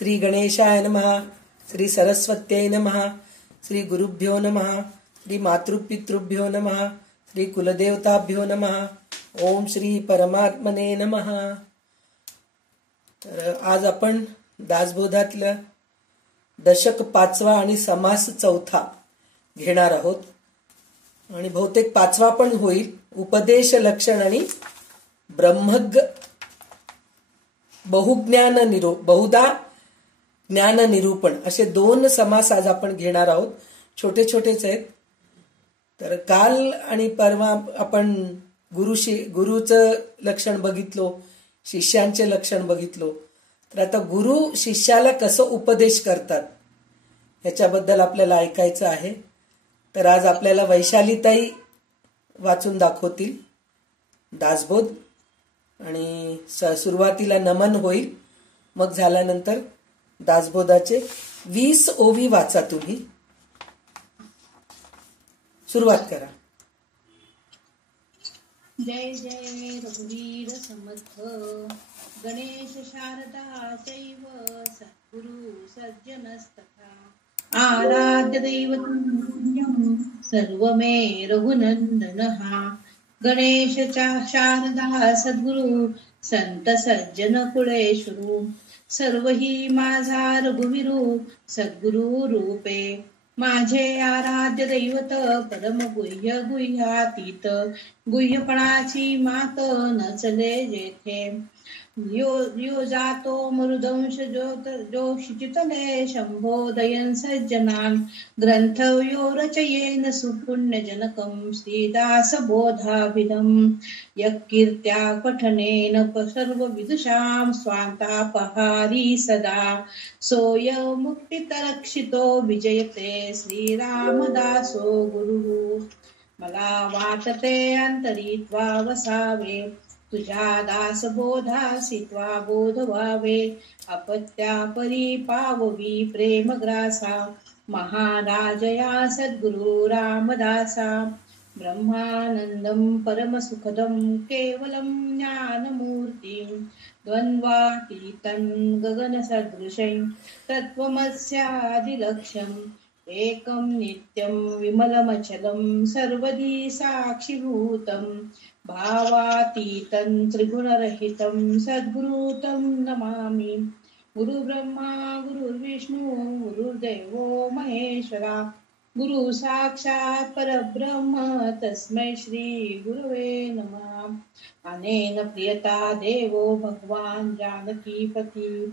श्री गणेशाय नमः, श्री सरस्वत्यै नमः, श्री गुरुभ्यो नमः, श्री मातृपितृभ्यो नमः, श्री कुलदेवताभ्यो नमः. ओम श्री परमात्मने नमः. तर आज आपण दासबोधातलं दशक 5वा आणि समास 4था घेणार आहोत आणि बहुतेक 5वा पण होईल. उपदेश लक्षण आणि ब्रह्मज्ञ बहुधा ज्ञान निरूपण असे 2 समास आज आपण घेणार आहोत. छोटे छोटेच आहेत. तर काल आणि परवा आपण गुरुचं लक्षण बघितलो, शिष्यांचे लक्षण बघितलो. तर आता गुरु शिष्याला कसं उपदेश करतात ह्याच्याबद्दल आपल्याला ऐकायचं आहे. तर आज आपल्याला वैशालीताई वाचून दाखवतील दासबोध आणि सुरुवातीला नमन होईल. मग झाल्यानंतर दासबोधाचे 20 ओवी वाचा. तुम्ही सुरुवात करा. जय जय रघुवीर समर्थ. गणेश शारदा चैव सद्गुरु सज्जनस्तथा आराध्य दैवतं सर्वमे रघुनंदनः. गणेश शारदा सद्गुरु संत सज्जन कुळेश्वरू सर्व ही माझा रघुवीरू सद्गुरु रूपे. माझे आराध्य दैवत परम गुह्य गुह्यातीत गुह्यपणाची मात नचले जेथे. यो जातो मरुदंश जोषितले शंभोदयन सज्जनान ग्रंथ यो रचयेन सुपुण्यजनकं श्रीदास बोधाभिधम. यकीर्त्या पठनेन सर्व विदुषां स्वान्तापहारी सदा सोय मुक्तितरक्षितो विजयते श्रीरामदासो गुरु. मला वाटते अंतरित्वा वसावे तुझ्या दास बोधासित्वा बोध व्हावे. अपत्या परिपाववी प्रेमग्रासा महाराजया सद्गुरु रामदासा. ब्रह्मानंदं परमसुखदं केवलं ज्ञानमूर्तिं द्वन्द्वातीतं गगनसदृशं तत्त्वमस्यादिलक्ष्यम्. एकं नित्यं विमलमचलं सर्वधी साक्षिभूतं भावातीतं त्रिगुणरहितं सद्गुरुतं नमामि. गुरुब्रह्मा गुरुर्विष्णू गुरुर्देवो महेश्वरा गुरु साक्षात् परब्रह्म तस्मै श्री गुरुवे नमः. अनेन प्रियता देवो भगवान् जानकीपति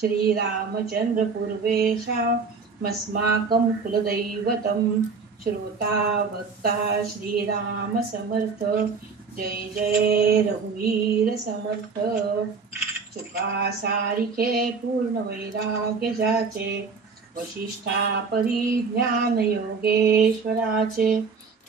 श्रीरामचंद्र पूर्वेशा मस्माकं कुलदैवतं. श्रोता भक्ता श्रीराम समर्थ. जय जय रघुवीर समर्थ. चुका सारिखे पूर्ण वैराग्य जाचे वशिष्ठा परिज्ञान योगेश्वराचे.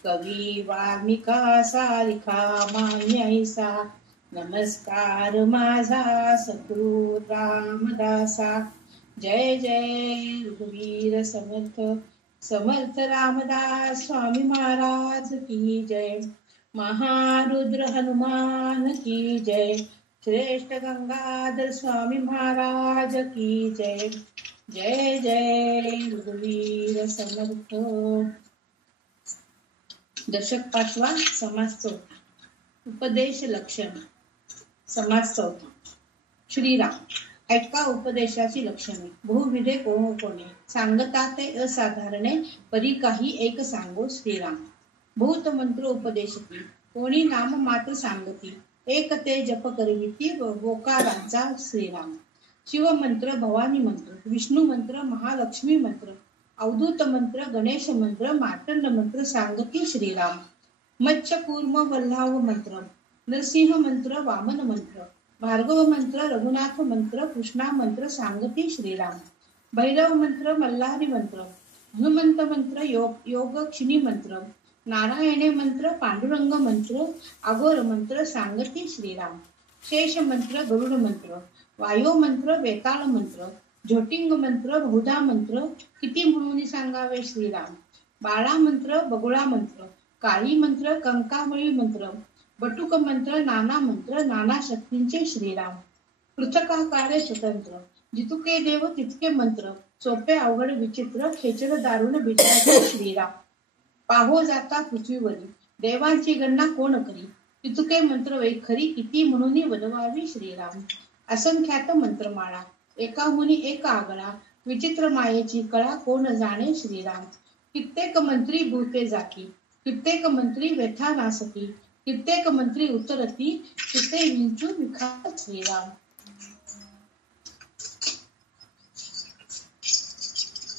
कवी वाल्मिका सारिखा मान्यैसा नमस्कार माझा सद्गुरु रामदासा. जय जय रघुवीर समर्थ. समर्थ रामदास स्वामी महाराज की जय. महारुद्र हनुमान की जय. श्रेष्ठ गंगाधर स्वामी महाराज की जय. जय जय रघुवीर समर्थ. दशक 5वा समास 4. उपदेश लक्षण. समास 4. श्रीराम. ऐका उपदेशाची लक्षणे. बहुविधे कोणे सांगता ते असाधारणे परी काही एक सांगो श्रीराम. भूत मंत्र उपदेशती कोणी नाम मात्र सांगती एक ते जप करविती बोकारांचा श्रीराम. शिव मंत्र भवानी मंत्र विष्णू मंत्र महालक्ष्मी मंत्र अवधूत मंत्र गणेश मंत्र मार्तंड मंत्र सांगती श्रीराम. मत्स्य कूर्म वल्लाव मंत्र नरसिंह मंत्र वामन मंत्र भार्गव मंत्र रघुनाथ मंत्र कृष्णा मंत्र सांगती श्रीराम. भैरव मंत्र मल्हारी मंत्र हनुमंत मंत्र योगक्षिणी मंत्र नारायणे मंत्र पांडुरंग मंत्र अघोर मंत्र सांगती श्रीराम. शेष मंत्र गरुड मंत्र वायो मंत्र वेताळ मंत्र झोटिंग मंत्र बहुधा मंत्र किती म्हणून सांगावे श्रीराम. बाळा मंत्र बगुळा मंत्र काळी मंत्र कंकावळी मंत्र बटुक मंत्र नाना शक्तींचे श्रीराम. पृथकाकारे स्वतंत्र जितुके देव तितके मंत्र, सोपे अवघड विचित्र, खेचर दारुण बिचारे श्रीराम. पाहो जाता पृथ्वीवरी, देवांची गणना कोण करी, तितुके मंत्र वैखरी, किती म्हणून वदवावी श्रीराम. असंख्यात मंत्रमाळा, एकाहुनी एक आगळा, विचित्र मायेची कळा, कोण जाणे श्रीराम. कित्येक मंत्री भूते जाकी, कित्येक मंत्री व्यथा नासकी, कित्येक मंत्री उतरती, किते विंचू विखात श्रीराम.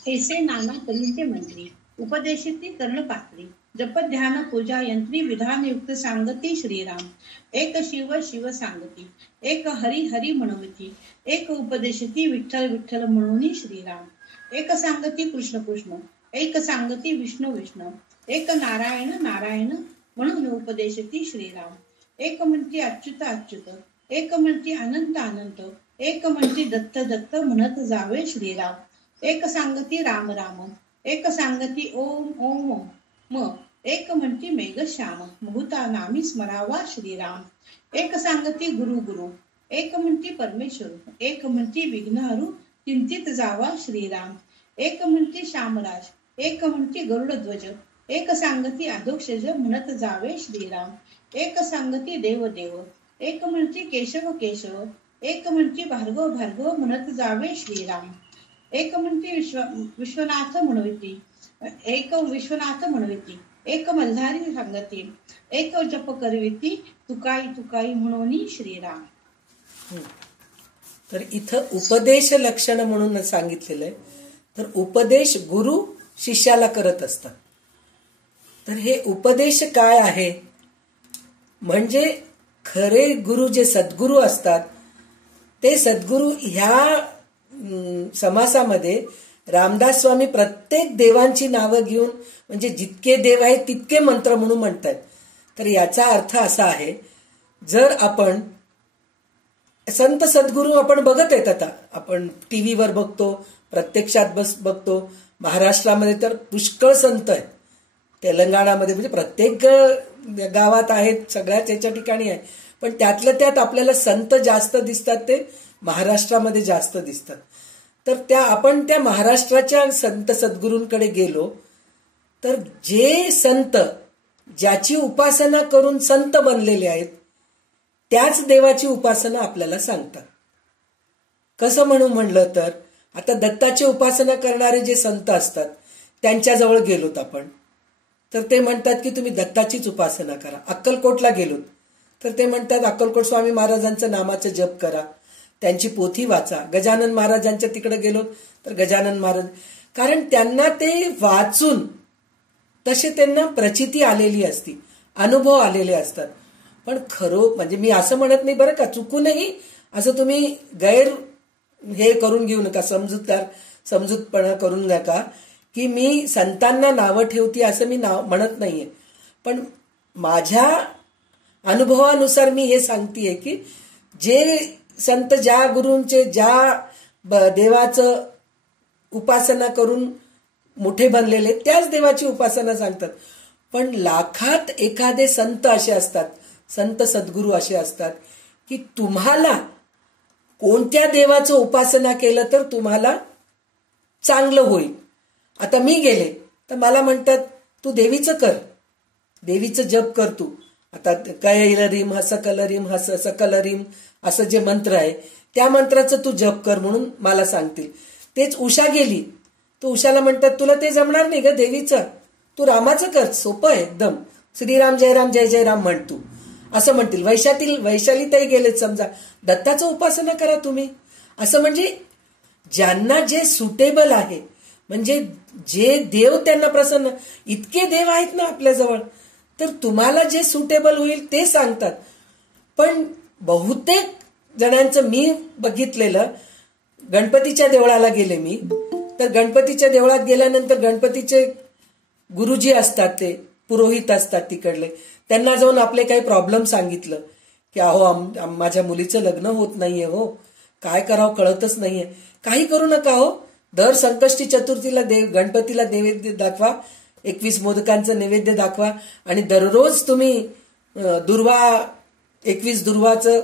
ऐसे नाना तऱ्हेचे मंत्री, उपदेशिती कर्ण पात्री, जप ध्यान पूजा यंत्री, विधान युक्त सांगती श्रीराम. एक शिव शिव सांगती, एक हरी हरी म्हणवती, एक उपदेशिती विठ्ठल विठ्ठल म्हणून श्रीराम. एक सांगती कृष्ण कृष्ण, एक सांगती विष्णू विष्णू, एक नारायण नारायण म्हणून उपदेशती श्रीराम. एक म्हणती अच्युत अच्युत, एक म्हणती अनंत अनंत, एक म्हणती दत्त दत्त म्हणत जावे श्रीराम. एक सांगती राम राम, एक सांगती ओम ओम म, एक म्हणती मेघश्याम, मुहुता नामी स्मरावा श्रीराम. एक सांगती गुरु गुरु, एक म्हणती परमेश्वर, एक म्हणती विघ्नहरू, चिंतित जावा श्रीराम. एक म्हणती श्यामराज, एक म्हणती गरुड ध्वज, एक सांगती अधोक्षज म्हणत जावे श्रीराम. एक सांगती देव देव, एक म्हणती केशव केशव, एक म्हणती भार्गव भार्गव म्हणत जावे श्रीराम. एक म्हणती विश्वनाथ म्हणविती, एक विश्वनाथ म्हणविती, एक मल्हारी सांगती, एक जप करविती, तुकाई तुकाई म्हणून श्रीराम. तर इथं उपदेश लक्षण म्हणून सांगितलेलं आहे. तर उपदेश गुरु शिष्याला करत असतात. तर हे उपदेश काय आहे, म्हणजे खरे गुरु जे सद्गुरू असतात, ते सद्गुरू ह्या समासामध्ये रामदास स्वामी प्रत्येक देवांची नावं घेऊन, म्हणजे जितके देव आहेत तितके मंत्र म्हणून म्हणतात. तर याचा अर्थ असा आहे, जर आपण संत सद्गुरू आपण बघत आहेत, आता आपण टीव्हीवर बघतो, प्रत्यक्षात बघतो. महाराष्ट्रामध्ये तर पुष्कळ संत आहेत, तेलंगणामध्ये म्हणजे प्रत्येक गावात आहेत, सगळ्याच याच्या ठिकाणी आहे. पण त्यातल्या त्यात आपल्याला संत जास्त दिसतात ते महाराष्ट्रामध्ये जास्त दिसतात. तर आपण त्या महाराष्ट्राच्या संत सद्गुरूंकडे गेलो तर जे संत ज्याची उपासना करून संत बनलेले आहेत त्याच देवाची उपासना आपल्याला सांगतात. कसं म्हणलं तर आता दत्ताची उपासना करणारे जे संत असतात त्यांच्याजवळ गेलोत आपण, तर ते म्हणतात की तुम्ही दत्ताचीच उपासना करा. अक्कलकोटला गेलोत तर ते म्हणतात अक्कलकोट स्वामी महाराजांचं नामाचं जप करा, त्यांची पोथी वाचा. गजानन महाराजांच्या तिकडे गेलो तर गजानन महाराज, कारण त्यांना ते वाचून तसे त्यांना प्रचिती आलेली असती, अनुभव आलेले असतात. पण खरं म्हणजे मी असं म्हणत नाही बरं का, चुकूनही असं तुम्ही गैर हे करून घेऊ नका, समजूतपणा करून नका की मी संतांना नावं ठेवते असं मी म्हणत नाहीये. पण माझ्या अनुभवानुसार मी हे सांगतेय की जे संत ज्या गुरूंचे ज्या देवाचं उपासना करून मोठे बनलेले त्याच देवाची उपासना सांगतात. पण लाखात एखादे संत असे असतात, संत सद्गुरू असे असतात की तुम्हाला कोणत्या देवाचं उपासना केलं तर तुम्हाला चांगलं होईल. आता मी गेले तर मला म्हणतात तू देवीचं कर, देवीचं जप कर तू. आता कैलरीम हसकलरीम हस सकलरीम असं जे मंत्र आहे त्या मंत्राचं तू जप कर म्हणून मला सांगतील. तेच उषा गेली तर उषाला म्हणतात तुला ते जमणार नाही ग देवीचं, तू रामाचं कर, सोपं आहे एकदम, श्रीराम जय जय राम म्हण तू असं म्हणतील. वैशालीताई गेलेत समजा, दत्ताचं उपासना करा तुम्ही असं. म्हणजे ज्यांना जे सुटेबल आहे, म्हणजे जे देव त्यांना प्रसन्न, इतके देव आहेत ना आपल्याजवळ, तर तुम्हाला जे सुटेबल होईल ते सांगतात. पण बहुतेक जणांचं मी बघितलेलं, गणपतीच्या देवळाला गेले मी, तर गणपतीच्या देवळात गेल्यानंतर गणपतीचे गुरुजी असतात, ते पुरोहित असतात तिकडले, त्यांना जाऊन आपले काही प्रॉब्लेम सांगितलं की अहो माझ्या मुलीचं लग्न होत नाहीये हो, काय करावं कळतच नाहीये. काही करू नका हो, दर संकष्टी चतुर्थीला गणपतीला नैवेद्य दाखवा, 21 मोदकांचं नैवेद्य दाखवा आणि दररोज तुम्ही 21 दुर्वाचं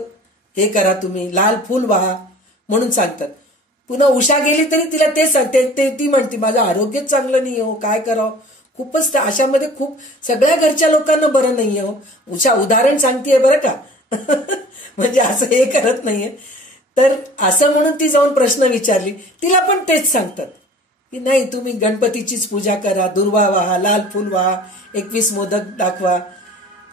हे करा, तुम्ही लाल फूल वाहा म्हणून सांगतात. पुन्हा उषा गेली तरी तिला ते सांगते, ती म्हणते माझं आरोग्यच चांगलं नाही हो, काय करावं. खूपच अशामध्ये खूप सगळ्या घरच्या लोकांना बरं नाहीये हो. उषा उदाहरण सांगतेय बरं का. म्हणजे असं हे करत नाहीये. तर असं म्हणून ती जाऊन प्रश्न विचारली, तिला पण तेच सांगतात की नाही तुम्ही गणपतीचीच पूजा करा, दुर्वा वाहा, लाल फुल वाहा, 21 मोदक दाखवा,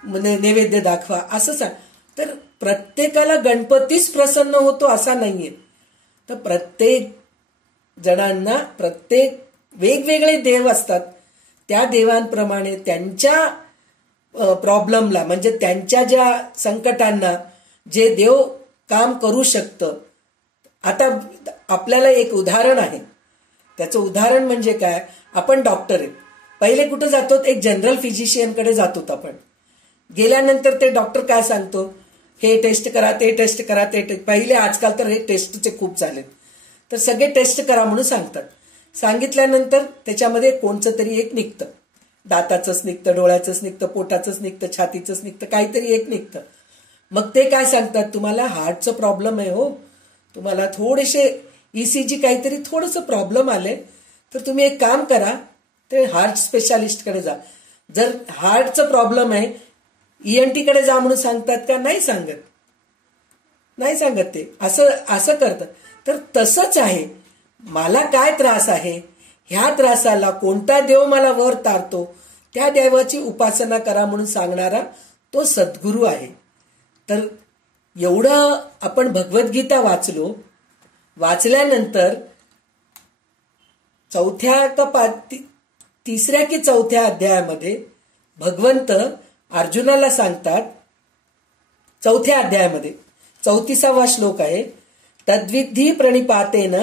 नैवेद्य दाखवा, असं सांग. तर प्रत्येकाला गणपतीच प्रसन्न होतो असा नाहीये. तर प्रत्येक जणांना प्रत्येक वेगवेगळे देव असतात. त्या देवांप्रमाणे त्यांच्या प्रॉब्लेमला, म्हणजे त्यांच्या ज्या संकटांना जे देव काम करू शकतं. आता आपल्याला एक उदाहरण आहे. त्याचं उदाहरण म्हणजे काय, आपण डॉक्टर आहेत. पहिले कुठं जातो, एक जनरल फिजिशियनकडे जातो. आपण गेल्यानंतर ते डॉक्टर काय सांगतो, हे टेस्ट करा, ते टेस्ट करा, ते टेस्ट. पहिले आजकाल तर हे टेस्टचे खूप झालेत. तर सगळे टेस्ट करा म्हणून सांगतात. सांगितल्यानंतर त्याच्यामध्ये कोणचं तरी एक निघतं. दाताचंच निघतं, डोळ्याचंच निघतं, पोटाचंच निघतं, छातीचंच निघतं, काहीतरी एक निघतं. मग ते काय सांगतात, तुम्हाला हार्टचं प्रॉब्लेम आहे हो, तुम्हाला थोडेसे ECG काहीतरी थोडंसं प्रॉब्लेम आले, तर तुम्ही एक काम करा, ते हार्ट स्पेशालिस्टकडे जा. जर हार्टचं प्रॉब्लेम आहे ENT कडे जा म्हणून सांगतात का, नाही सांगत. नाही सांगत ते. असं करतात. तर तसंच आहे, मला काय त्रास आहे, ह्या त्रासाला कोणता देव मला वर तारतो, त्या देवाची उपासना करा म्हणून सांगणारा तो सद्गुरू आहे. तर एवढं आपण भगवद्गीता वाचल्यानंतर तिसऱ्या की चौथ्या अध्यायामध्ये भगवंत अर्जुनाला सांगतात, चौथ्या अध्यायामध्ये 34वा श्लोक आहे, तद्विधी प्रणिपातेन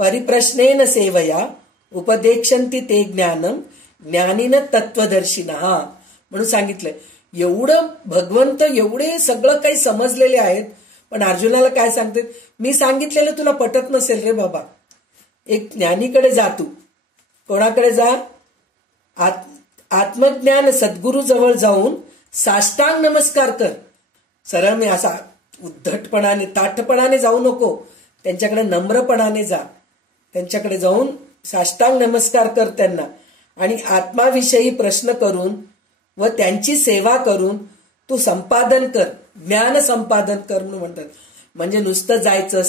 परिप्रश्नेन सेवया उपदेक्षन्ति ते ज्ञानम ज्ञानीन तत्वदर्शिनः म्हणून सांगितलंय. एवढं भगवंत एवढे सगळं काही समजलेले आहेत, पण अर्जुनाला काय सांगते, मी सांगितलेलं तुला पटत नसेल रे बाबा, एक ज्ञानीकडे जा. तू कोणाकडे जा, आत्मज्ञान सद्गुरू जवळ जाऊन साष्टांग नमस्कार कर. सरळ मी असा उद्धटपणाने ताठपणाने जाऊ नको, त्यांच्याकडे नम्रपणाने जा. त्यांच्याकडे जाऊन साष्टांग नमस्कार कर त्यांना, आणि आत्माविषयी प्रश्न करून व त्यांची सेवा करून तू संपादन कर, ज्ञान संपादन कर म्हणून म्हणतात. म्हणजे नुसतं जायचं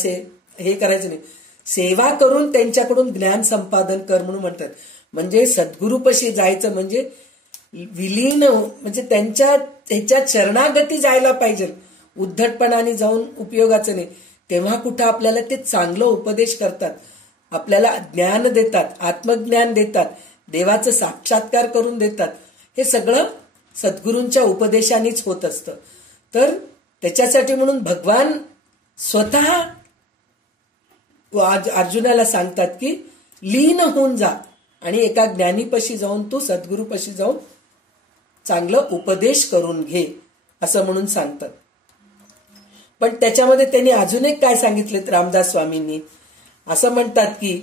हे करायचं नाही, सेवा करून त्यांच्याकडून ज्ञान संपादन कर म्हणून म्हणतात. म्हणजे सद्गुरूपाशी जायचं म्हणजे विलीन, म्हणजे त्यांच्या चरणागती जायला पाहिजे. उद्धटपणाने जाऊन उपयोगाचं नाही. तेव्हा कुठं आपल्याला ते चांगलं उपदेश करतात, आपल्याला ज्ञान देतात, आत्मज्ञान देतात, देवाचं साक्षात्कार करून देतात. हे सगळं सद्गुरूंच्या उपदेशानेच होत असतं. तर त्याच्यासाठी म्हणून भगवान स्वतः अर्जुनाला सांगतात की लीन होऊन जा आणि एका ज्ञानीपाशी जाऊन तू सद्गुरूपाशी जाऊन चांगलं उपदेश करून घे, असं म्हणून सांगतात. पण त्याच्यामध्ये त्यांनी अजून एक काय सांगितलेत रामदास स्वामींनी, असं म्हणतात की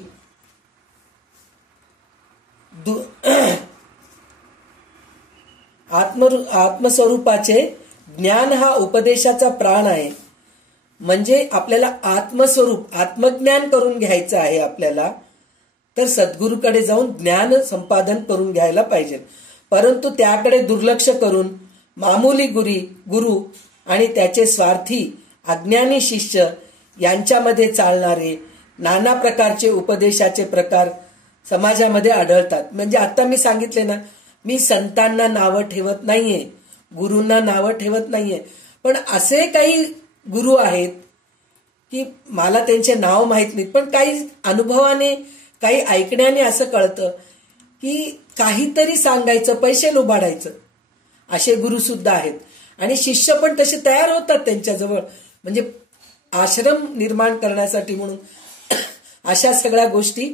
आत्मस्वरूपाचे ज्ञान हा उपदेशाचा प्राण आहे. म्हणजे आपल्याला आत्मस्वरूप आत्मज्ञान करून घ्यायचं आहे आपल्याला, तर सद्गुरूकडे जाऊन ज्ञान संपादन करून घ्यायला पाहिजे. परंतु त्याकडे दुर्लक्ष करून मामूली गुरु आणि त्याचे स्वार्थी अज्ञानी शिष्य यांच्यामध्ये चालणारे नाना प्रकारचे उपदेशाचे प्रकार समाजामध्ये आढळतात. म्हणजे आता मी सांगितले ना, मी संतांना नावं ठेवत नाहीये, गुरूंना नावं ठेवत नाहीये, पण असे काही गुरु आहेत की मला त्यांचे नाव माहित नाही, पण काही अनुभवाने काही ऐकण्याने असं कळतं की काहीतरी सांगायचं, पैसे लुबाडायचं, असे गुरु सुद्धा आहेत. आणि शिष्य पण तसे तयार होतात त्यांच्याजवळ, म्हणजे आश्रम निर्माण करण्यासाठी म्हणून. अशा सगळ्या गोष्टी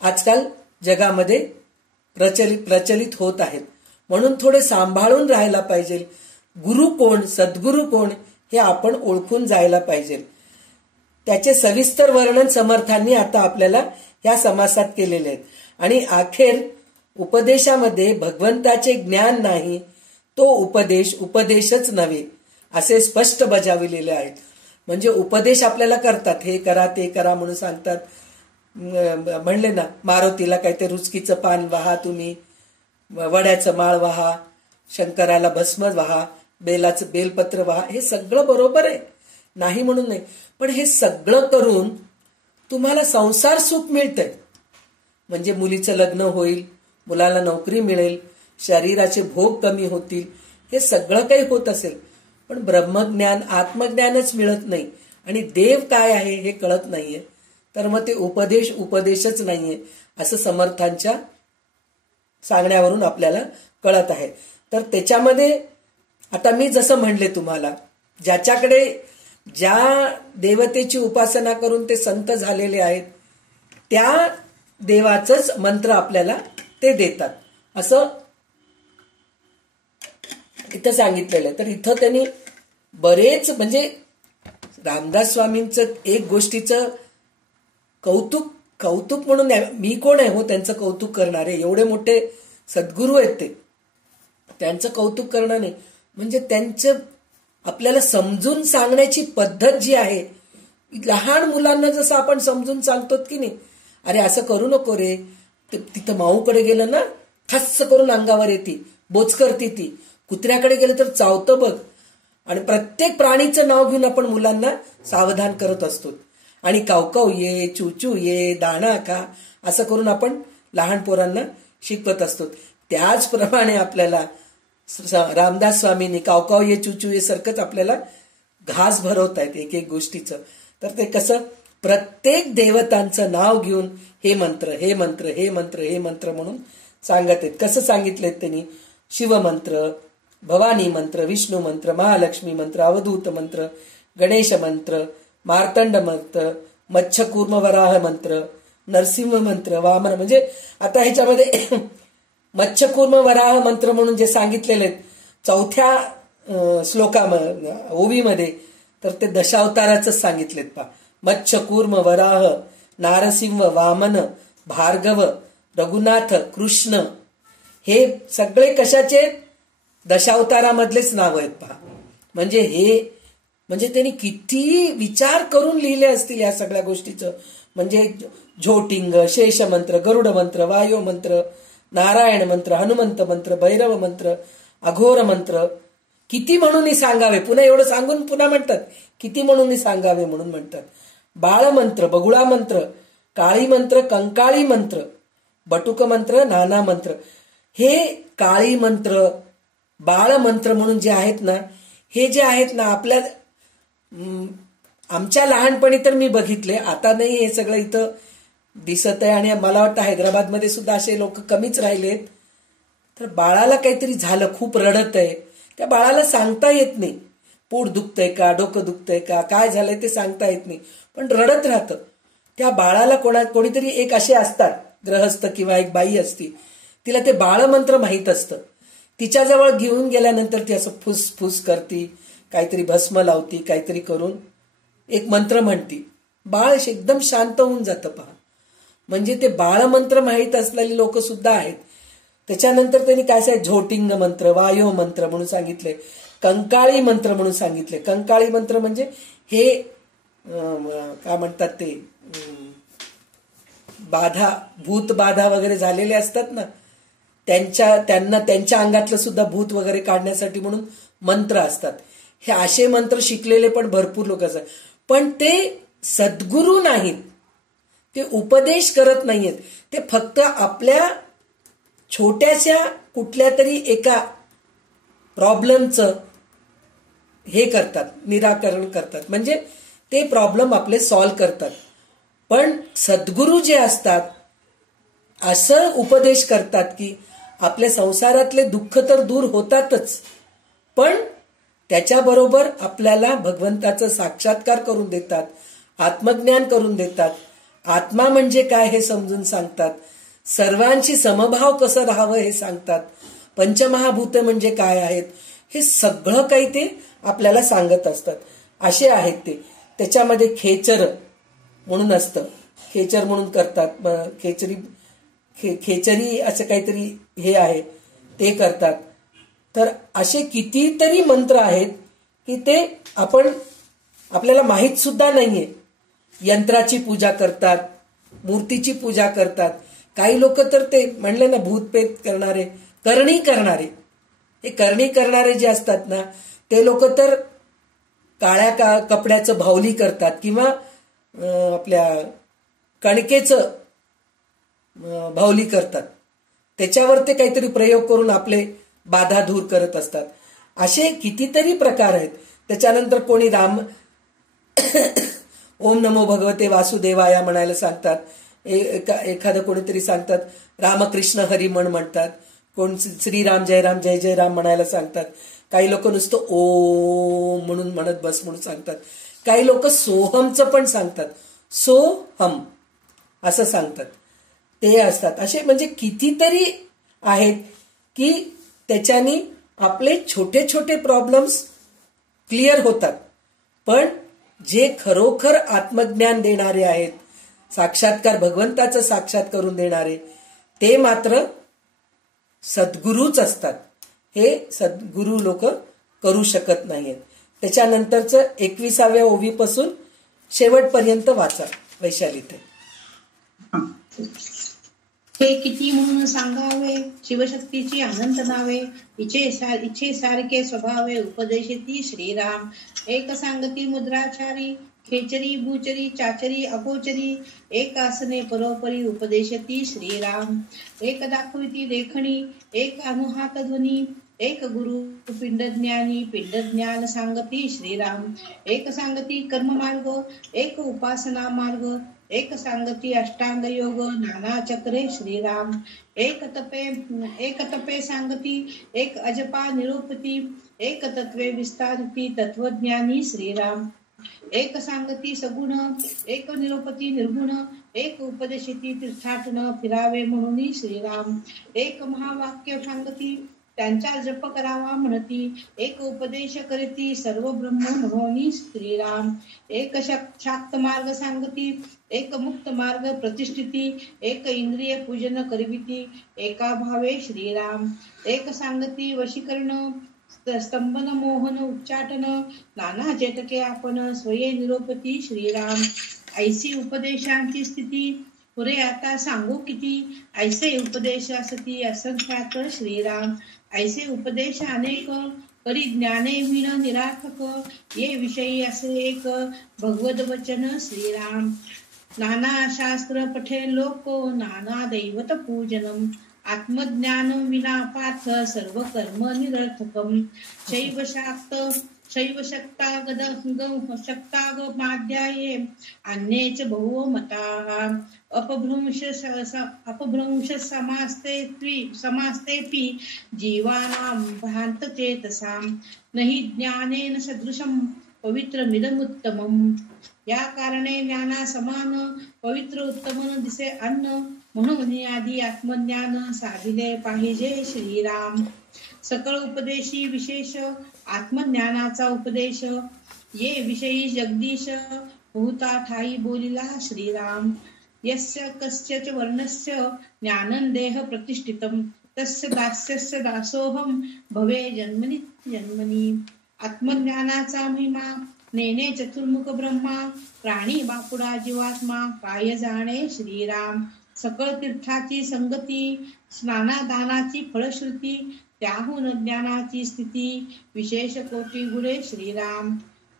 आजकाल जगामध्ये प्रचलित होत आहेत. म्हणून थोडे सांभाळून राहायला पाहिजे. गुरु कोण, सद्गुरू कोण हे आपण ओळखून जायला पाहिजे. त्याचे सविस्तर वर्णन समर्थांनी आता आपल्याला या समासात केलेले आहेत. आणि अखेर उपदेशामध्ये भगवंताचे ज्ञान नाही, तो उपदेशच नव्हे, असे स्पष्ट बजाविलेले आहेत. म्हणजे उपदेश आपल्याला करतात, हे करा ते करा म्हणून सांगतात. म्हणले ना, मारुतीला काय ते रुचकीचं पान वाहा तुम्ही, वड्याचं माळ वाहा, शंकराला भस्म वाहा, बेलाचं बेलपत्र वाहा. हे सगळं बरोबर आहे, नाही म्हणून नाही. पण हे सगळं करून तुम्हाला संसार सुख मिळतंय. म्हणजे मुलीचं लग्न होईल, मुलाला नोकरी मिळेल, शरीराचे भोग कमी होतील, हे सगळं काही होत असेल. पण ब्रह्मज्ञान आत्मज्ञानच मिळत नाही आणि देव काय आहे हे कळत नाहीये. तर मग ते उपदेशच नाहीये असं समर्थांच्या सांगण्यावरून आपल्याला कळत आहे. तर त्याच्यामध्ये आता मी जसं म्हणले तुम्हाला, ज्याच्याकडे ज्या देवतेची उपासना करून ते संत झालेले आहेत त्या देवाचंच मंत्र आपल्याला ते देतात असं इथं सांगितलेलं आहे. तर इथं त्यांनी बरेच म्हणजे रामदास स्वामींचं एक गोष्टीचं कौतुक म्हणून, मी कोण आहे हो त्यांचं कौतुक करणारे, एवढे मोठे सद्गुरू आहेत ते, त्यांचं कौतुक करणं नाही. म्हणजे त्यांचं आपल्याला समजून सांगण्याची पद्धत जी आहे, लहान मुलांना जसं आपण समजून सांगतो की नाही, अरे असं करू नको रे, तिथं माऊकडे गेलं ना खस्स करून अंगावर येते, बोचकरती ती, कुत्र्याकडे गेलं तर चावतं बघ. आणि प्रत्येक प्राणीचं नाव घेऊन आपण मुलांना सावधान करत असतो. आणि कावकाव ये, चूचू ये, दाणा खा, असं करून आपण लहान पोरांना शिकवत असतो. त्याचप्रमाणे आपल्याला रामदास स्वामींनी कावकाव ये, चूचू ये सारखंच आपल्याला घास भरवतायत एक एक गोष्टीचं. तर ते कसं प्रत्येक देवतांचं नाव घेऊन हे मंत्र हे मंत्र हे मंत्र हे मंत्र म्हणून सांगत आहेत. कसं सांगितलंय त्यांनी, शिवमंत्र, भवानी मंत्र, विष्णू मंत्र, महालक्ष्मी मंत्र, अवधूत मंत्र, गणेश मंत्र, मार्तंड मंत्र, मच्छकूर्म वराह मंत्र, नरसिंह मंत्र, वामन. म्हणजे आता ह्याच्यामध्ये मच्छकूर्म वराह मंत्र म्हणून जे सांगितलेले आहेत चौथ्या श्लोकामध्ये ओवीमध्ये, तर ते दशावताराच सांगितलेत पा. मच्छकूर्म वराह, नारसिंह, वामन, भार्गव, रघुनाथ, कृष्ण, हे सगळे कशाचे दशावतारामधलेच नाव आहेत पहा. म्हणजे त्यांनी किती विचार करून लिहिले असतील या सगळ्या गोष्टीचं. म्हणजे झोटिंग, शेषमंत्र, गरुड मंत्र, वायू मंत्र, नारायण मंत्र, हनुमंत मंत्र, भैरव मंत्र, अघोर मंत्र, किती म्हणून सांगावे. पुन्हा एवढं सांगून पुन्हा म्हणतात किती म्हणून सांगावे म्हणून म्हणतात. बाळमंत्र, बगुळा मंत्र, काळी मंत्र, कंकाळी मंत्र, बटुक मंत्र, नाना मंत्र. हे काळी मंत्र, बाळ मंत्र म्हणून जे आहेत ना, हे जे आहेत ना आपल्या आमच्या लहानपणी तर मी बघितले, आता नाही हे सगळं इथं दिसत आहे. आणि मला वाटतं हैदराबादमध्ये सुद्धा असे लोक कमीच राहिलेत. तर बाळाला काहीतरी झालं, खूप रडत आहे, त्या बाळाला सांगता येत नाही, पोट दुखतंय का, डोकं दुखतंय का, काय झालंय ते सांगता येत नाही, पण रडत राहतं. त्या बाळाला कोणीतरी एक असे असतात ग्रहस्थ किंवा एक बाई असती, तिला ते बाळमंत्र माहीत असतं. तिच्याजवळ घेऊन गेल्यानंतर ती असं फुस फुस करती, काहीतरी भस्म लावती, काहीतरी करून एक मंत्र म्हणती, बाळ एकदम शांत होऊन जातं पहा. म्हणजे ते बाळमंत्र माहीत असलेली लोक सुद्धा आहेत. त्याच्यानंतर त्यांनी काय सांगितलं, झोटिंग मंत्र, वायो मंत्र म्हणून सांगितले, कंकाळी मंत्र म्हणून सांगितले. कंकाळी मंत्र म्हणजे हे काय म्हणतात ते बाधा, भूत बाधा वगैरे झालेले असतात ना, त्यांना त्यांच्या अंगातलं सुद्धा भूत वगैरे काढण्यासाठी म्हणून मंत्र असतात. हे असे मंत्र शिकलेले पण भरपूर लोक असतात, पण ते सद्गुरू नाहीत, ते उपदेश करत नाहीयेत. ते फक्त आपल्या छोट्याशा कुठल्या तरी एका प्रॉब्लेमचं हे करतात, निराकरण करतात, म्हणजे ते प्रॉब्लेम आपले सॉल्व्ह करतात. पण सद्गुरू जे असतात असं उपदेश करतात की आपल्या संसारातले दुःख तर दूर होतातच, पण त्याच्याबरोबर आपल्याला भगवंताचं साक्षात्कार करून देतात, आत्मज्ञान करून देतात, आत्मा म्हणजे काय हे समजून सांगतात, सर्वांशी समभाव कसं राहावं हे सांगतात, पंचमहाभूत म्हणजे काय आहेत हे सगळं काही ते आपल्याला सांगत असतात. असे आहेत ते. त्याच्यामध्ये खेचर म्हणून असतं, खेचर म्हणून करतात, खेचरी असं काहीतरी हे आहे ते करतात. तर असे कितीतरी मंत्र आहेत की ते आपण आपल्याला माहीत सुद्धा नाहीये. यंत्राची पूजा करतात, मूर्तीची पूजा करतात. काही लोक तर ते म्हणले ना, भूतपेत करणारे, करणी करणारे जे असतात ना, ते लोक तर काळ्या कपड्याचं भावली करतात किंवा आपल्या कणकेचं भावली करतात. त्याच्यावर ते काहीतरी प्रयोग करून आपले बाधा दूर करत असतात. असे कितीतरी प्रकार आहेत. त्याच्यानंतर कोणी राम ओम नमो भगवते वासुदेवाया म्हणायला सांगतात. एखादं कोणीतरी सांगतात रामकृष्ण हरी म्हणतात. कोण श्रीराम जय राम जय जय राम म्हणायला सांगतात. काही लोक नुसतं ओम म्हणून म्हणत बस म्हणून सांगतात. काही लोक सोहमचं पण सांगतात, सोहम असं सांगतात. ते असतात. असे म्हणजे कितीतरी आहेत की त्याच्यानी आपले छोटे छोटे प्रॉब्लेम्स क्लिअर होतात. पण जे खरोखर आत्मज्ञान देणारे आहेत, साक्षात्कार भगवंताचं साक्षात करून देणारे, ते मात्र सद्गुरूच असतात. हे सद्गुरू लोक करू शकत नाहीत. त्याच्यानंतरचं 21व्या ओवीपासून शेवटपर्यंत वाचा वैशालीत. हे किती म्हणून सांगावे शिवशक्तीची अनंत नावे, इच्छेसारखे स्वभावे उपदेशती श्रीराम. एक सांगती मुद्राचारी, खेचरी भूचरी चाचरी अगोचरी, एक आसने परोपरी उपदेशती श्रीराम. एक दाखविती देखणी, एक अनुहात ध्वनी, एक गुरु पिंडज्ञानी, पिंडज्ञान सांगती श्रीराम. एक सांगती कर्म मार्ग, एक उपासना मार्ग, एक सांगती अष्टांग योग, नाना चक्रे श्रीराम. एक तपे सांगती, एक अजपा निरूपती, एक तत्वे विस्तारती, तत्वज्ञानी श्रीराम. एक सांगती सगुण, एक निरूपती निर्गुण, एक उपदेशती तीर्थाटन फिरावे म्हणून श्रीराम. एक महावाक्य सांगती, त्यांचा जप करावा म्हणती, एक उपदेश करती सर्व ब्रह्म म्हणून श्रीराम. एक शाक्त मार्ग सांगती, एक मुक्त मार्ग प्रतिष्ठिती, एक इंद्रिय पूजन करविती, एका भावे श्रीराम. एक सांगती वशीकरण, स्तंभन मोहन उच्चाटन, नाना चेतके आपण स्वये निरोपती श्रीराम. ऐसी उपदेशांची स्थिती पुरे आता सांगू किती, ऐसे उपदेश असती असंख्यात श्रीराम. ऐसे उपदेश अनेक परी ज्ञाने विण निरार्थक, ये विषयी असे एक भगवद वचन श्रीराम. नाना शास्त्र पठे लोक, नाना दैवत पूजनम, आत्मज्ञान विना पार्थ सर्व कर्म निरर्थकम. शैव शक्ताग माध्याये अन्येच बहुमताः, अपभ्रंश समास्तेपि जीवानां भ्रान्तचेतसां, नहि ज्ञानेन सदृशं पवित्रमिदमुत्तमम्. या कारणे ज्ञाना समान पवित्र उत्तम दिसे अन्न, म्हणून आधी आत्मज्ञान साधिले पाहिजे श्रीराम. सकळ उपदेशी विशेष आत्मज्ञानाचा उपदेश, ये विषयी जगदीश बहुता ठाई बोलिला श्रीराम. यस्य कस्यच वर्णस्य ज्ञानं देह प्रतिष्ठितं, तस्य दास्यस्य दासोहम भवे जन्मनि जन्मनि. आत्मज्ञानाचा महिमा नेने चतुर्मुख ब्रह्मा, प्राणी बापुडा जीवात्मा काय जाणे श्रीराम. सकळ तीर्थाची संगती, स्नानादानाची फळश्रुती, त्याहून ज्ञानाची स्थिती, विशेष कोटी गुणे श्रीराम.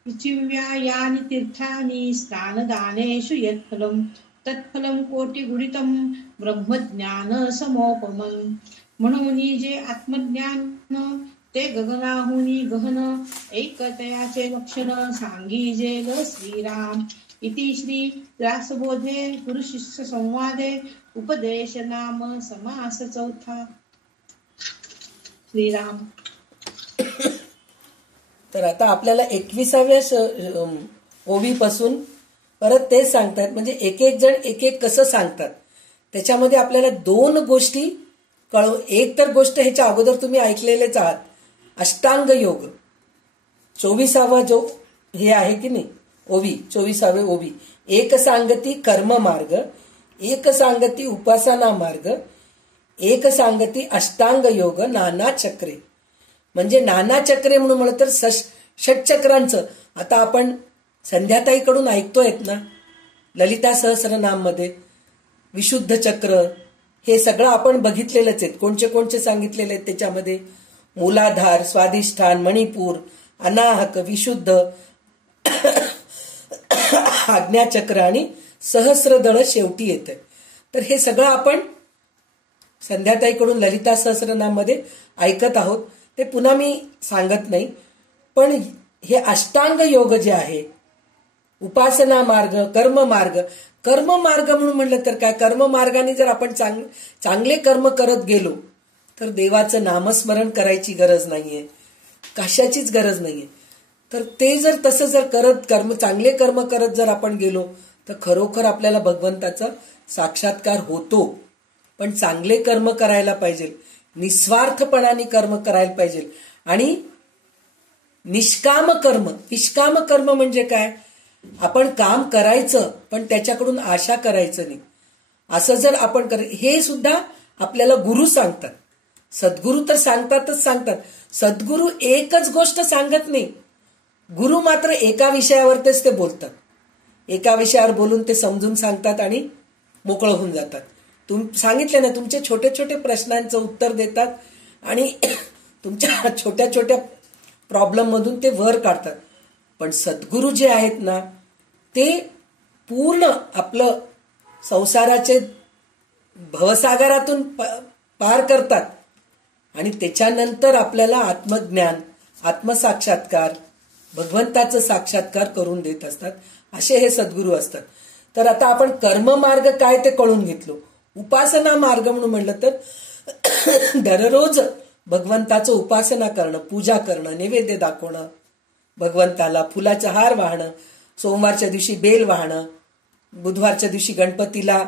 पृथिव्या यानि तीर्थानि स्नानदानेषु यत्फलं, तत्फलं कोटी गुणितं ब्रह्मज्ञान समोपमं. म्हणून जे आत्मज्ञान ते गगनाहुनी गहन, एक तयाचे लक्षण सांगीजे ग श्रीराम. इति श्री व्यासबोधे गुरुशिष्य संवादे उपदेश नाम समास चौथा. श्रीराम. तर आता आपल्याला 21व्या ओवीपासून परत तेच सांगतात. म्हणजे एक एक जण एक एक कसं सांगतात त्याच्यामध्ये आपल्याला 2 गोष्टी कळव. एक तर गोष्ट ह्याच्या अगोदर तुम्ही ऐकलेलेच आहात, अष्टांग योग 24वा जो हे आहे की नाही ओवी, 24वे ओवी. एक सांगती कर्म मार्ग, एक सांगती उपासना मार्ग, एक सांगती अष्टांग योग, नाना चक्रे. म्हणजे नाना चक्रे म्हणून म्हणलं तर षटचक्रांचं. आता आपण संध्याताईकडून ऐकतोयत ना, ललिता सहस्रनाम मध्ये विशुद्ध चक्र हे सगळं आपण बघितलेलंच आहेत. कोणचे कोणचे सांगितलेले आहेत त्याच्यामध्ये? मूलाधार, स्वाधिष्ठान, मणिपूर, अनाहक, विशुद्ध, आज्ञाचक्र आणि सहस्रदळ शेवटी येतं. तर हे सगळं आपण संध्याताईकडून ललिता सहस्रनाम मध्ये ऐकत आहोत. ते पुन्हा मी सांगत नाही. पण हे अष्टांग योग जे आहे, उपासना मार्ग, कर्म मार्ग. कर्म मार्ग म्हणून म्हटलं तर काय, कर्म मार्गाने जर आपण चांगले कर्म करत गेलो तर देवाचं नामस्मरण करायची गरज नाहीये, कशाचीच गरज नाहीये. तर ते जर तसं जर करत चांगले कर्म करत जर आपण गेलो तर खरोखर आपल्याला भगवंताचा साक्षात्कार होतो. पण चांगले कर्म करायला पाहिजे, निस्वार्थपणाने कर्म करायला पाहिजे. आणि निष्काम कर्म म्हणजे काय? आपण काम करायचं पण त्याच्याकडून आशा करायचं नाही. असं जर आपण हे सुद्धा आपल्याला गुरु सांगतात. सद्गुरू तर सांगतात. सद्गुरू एकच गोष्ट सांगत नाही. गुरु मात्र एका विषयावरतीच ते बोलतात. एका विषयावर बोलून ते समजून सांगतात आणि मोकळं होऊन जातात. सांगितले ना, तुमचे छोटे छोटे प्रश्नांचं उत्तर देतात आणि तुमच्या छोट्या छोट्या प्रॉब्लेम मधून ते वर काढतात. पण सद्गुरू जे आहेत ना, ते पूर्ण आपलं संसाराचे भवसागरातून पार करतात आणि त्याच्यानंतर आपल्याला आत्मज्ञान, आत्मसाक्षात्कार, भगवंताचं साक्षात्कार करून देत असतात. असे हे सद्गुरू असतात. तर आता आपण कर्म मार्ग काय ते कळून घेतलो. उपासना मार्ग म्हणून म्हणलं तर दररोज भगवंताचं उपासना करणं, पूजा करणं, नैवेद्य दाखवणं, भगवंताला फुलाचा हार वाहणं, सोमवारच्या दिवशी बेल वाहणं, बुधवारच्या दिवशी गणपतीला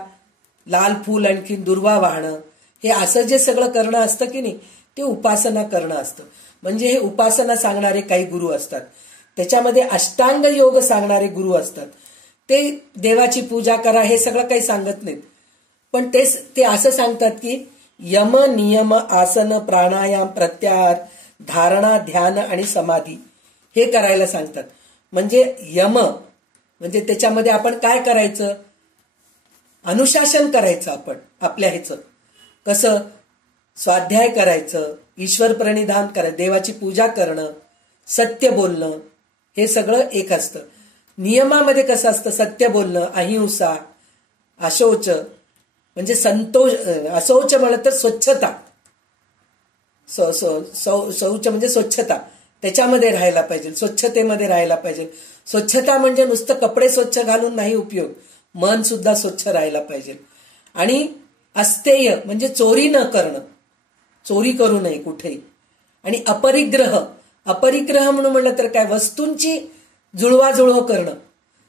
लाल फूल आणखी दुर्वा वाहणं, हे असं जे सगळं करणं असतं की नाही, ते उपासना करणं असतं. म्हणजे हे उपासना सांगणारे काही गुरु असतात. त्याच्यामध्ये अष्टांग योग सांगणारे गुरु असतात. ते देवाची पूजा करा हे सगळं काही सांगत नाहीत. पण ते असं सांगतात की यम, नियम, आसन, प्राणायाम, प्रत्याहार, धारणा, ध्यान आणि समाधी हे करायला सांगतात. म्हणजे यम म्हणजे त्याच्यामध्ये आपण काय करायचं? अनुशासन करायचं. आपण आपल्या ह्याचं कसं स्वाध्याय करायचं, ईश्वर प्रणिधान करायचं, देवाची पूजा करणं, सत्य बोलणं, हे सगळं एक असतं. नियमामध्ये कसं असतं? सत्य बोलणं, अहिंसा, अशौच म्हणजे संतोष, असौच म्हणलं तर स्वच्छता, शौच म्हणजे स्वच्छता, त्याच्यामध्ये राहायला पाहिजे, स्वच्छतेमध्ये राहायला पाहिजे. स्वच्छता म्हणजे नुसतं कपडे स्वच्छ घालून नाही उपयोग, मन सुद्धा स्वच्छ राहायला पाहिजे. आणि अस्तेय म्हणजे चोरी न करणं, चोरी करू नये कुठेही. आणि अपरिग्रह म्हणून म्हणलं तर काय? वस्तूंची जुळवाजुळव करणं.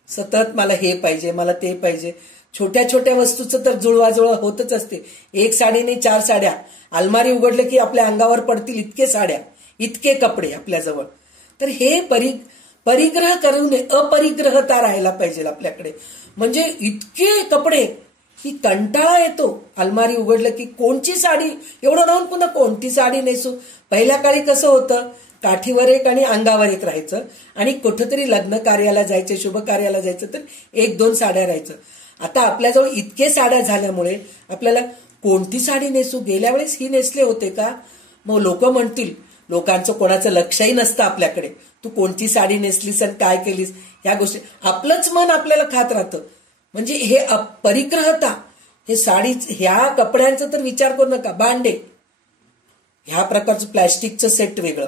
सतत मला हे पाहिजे, मला ते पाहिजे. छोट्या छोट्या वस्तूचं तर जुळवाजुळव होतच असते. एक साडी नाही 4 साड्या. अलमारी उघडले की आपल्या अंगावर पडतील इतके साड्या, इतके कपडे आपल्याजवळ. तर हे परिग्रह करू नये, अपरिग्रहता राहायला पाहिजे आपल्याकडे. म्हणजे इतके कपडे की कंटाळा येतो. अलमारी उघडलं की कोणची साडी, एवढं राहून पुन्हा कोणती साडी नेसू. पहिल्या काळी कसं होतं? काठीवर एक आणि अंगावर एक राहायचं. आणि कुठंतरी लग्न कार्याला जायचं, शुभ कार्याला जायचं तर 1-2 साड्या राहायचं. आता आपल्याजवळ इतके साड्या झाल्यामुळे आपल्याला कोणती साडी नेसू? गेल्या वेळेस ही नेसले होते का? मग लोक म्हणतील, लोकांचं कोणाचं लक्षही नसतं आपल्याकडे, तू कोणती साडी नेसलीस आणि काय केलीस, ह्या गोष्टी आपलंच मन आपल्याला खात राहतं. म्हणजे हे परिग्रहता, हे साडी, ह्या कपड्यांचा तर विचार करू नका. भांडे, ह्या प्रकारचं प्लॅस्टिकचं सेट वेगळं,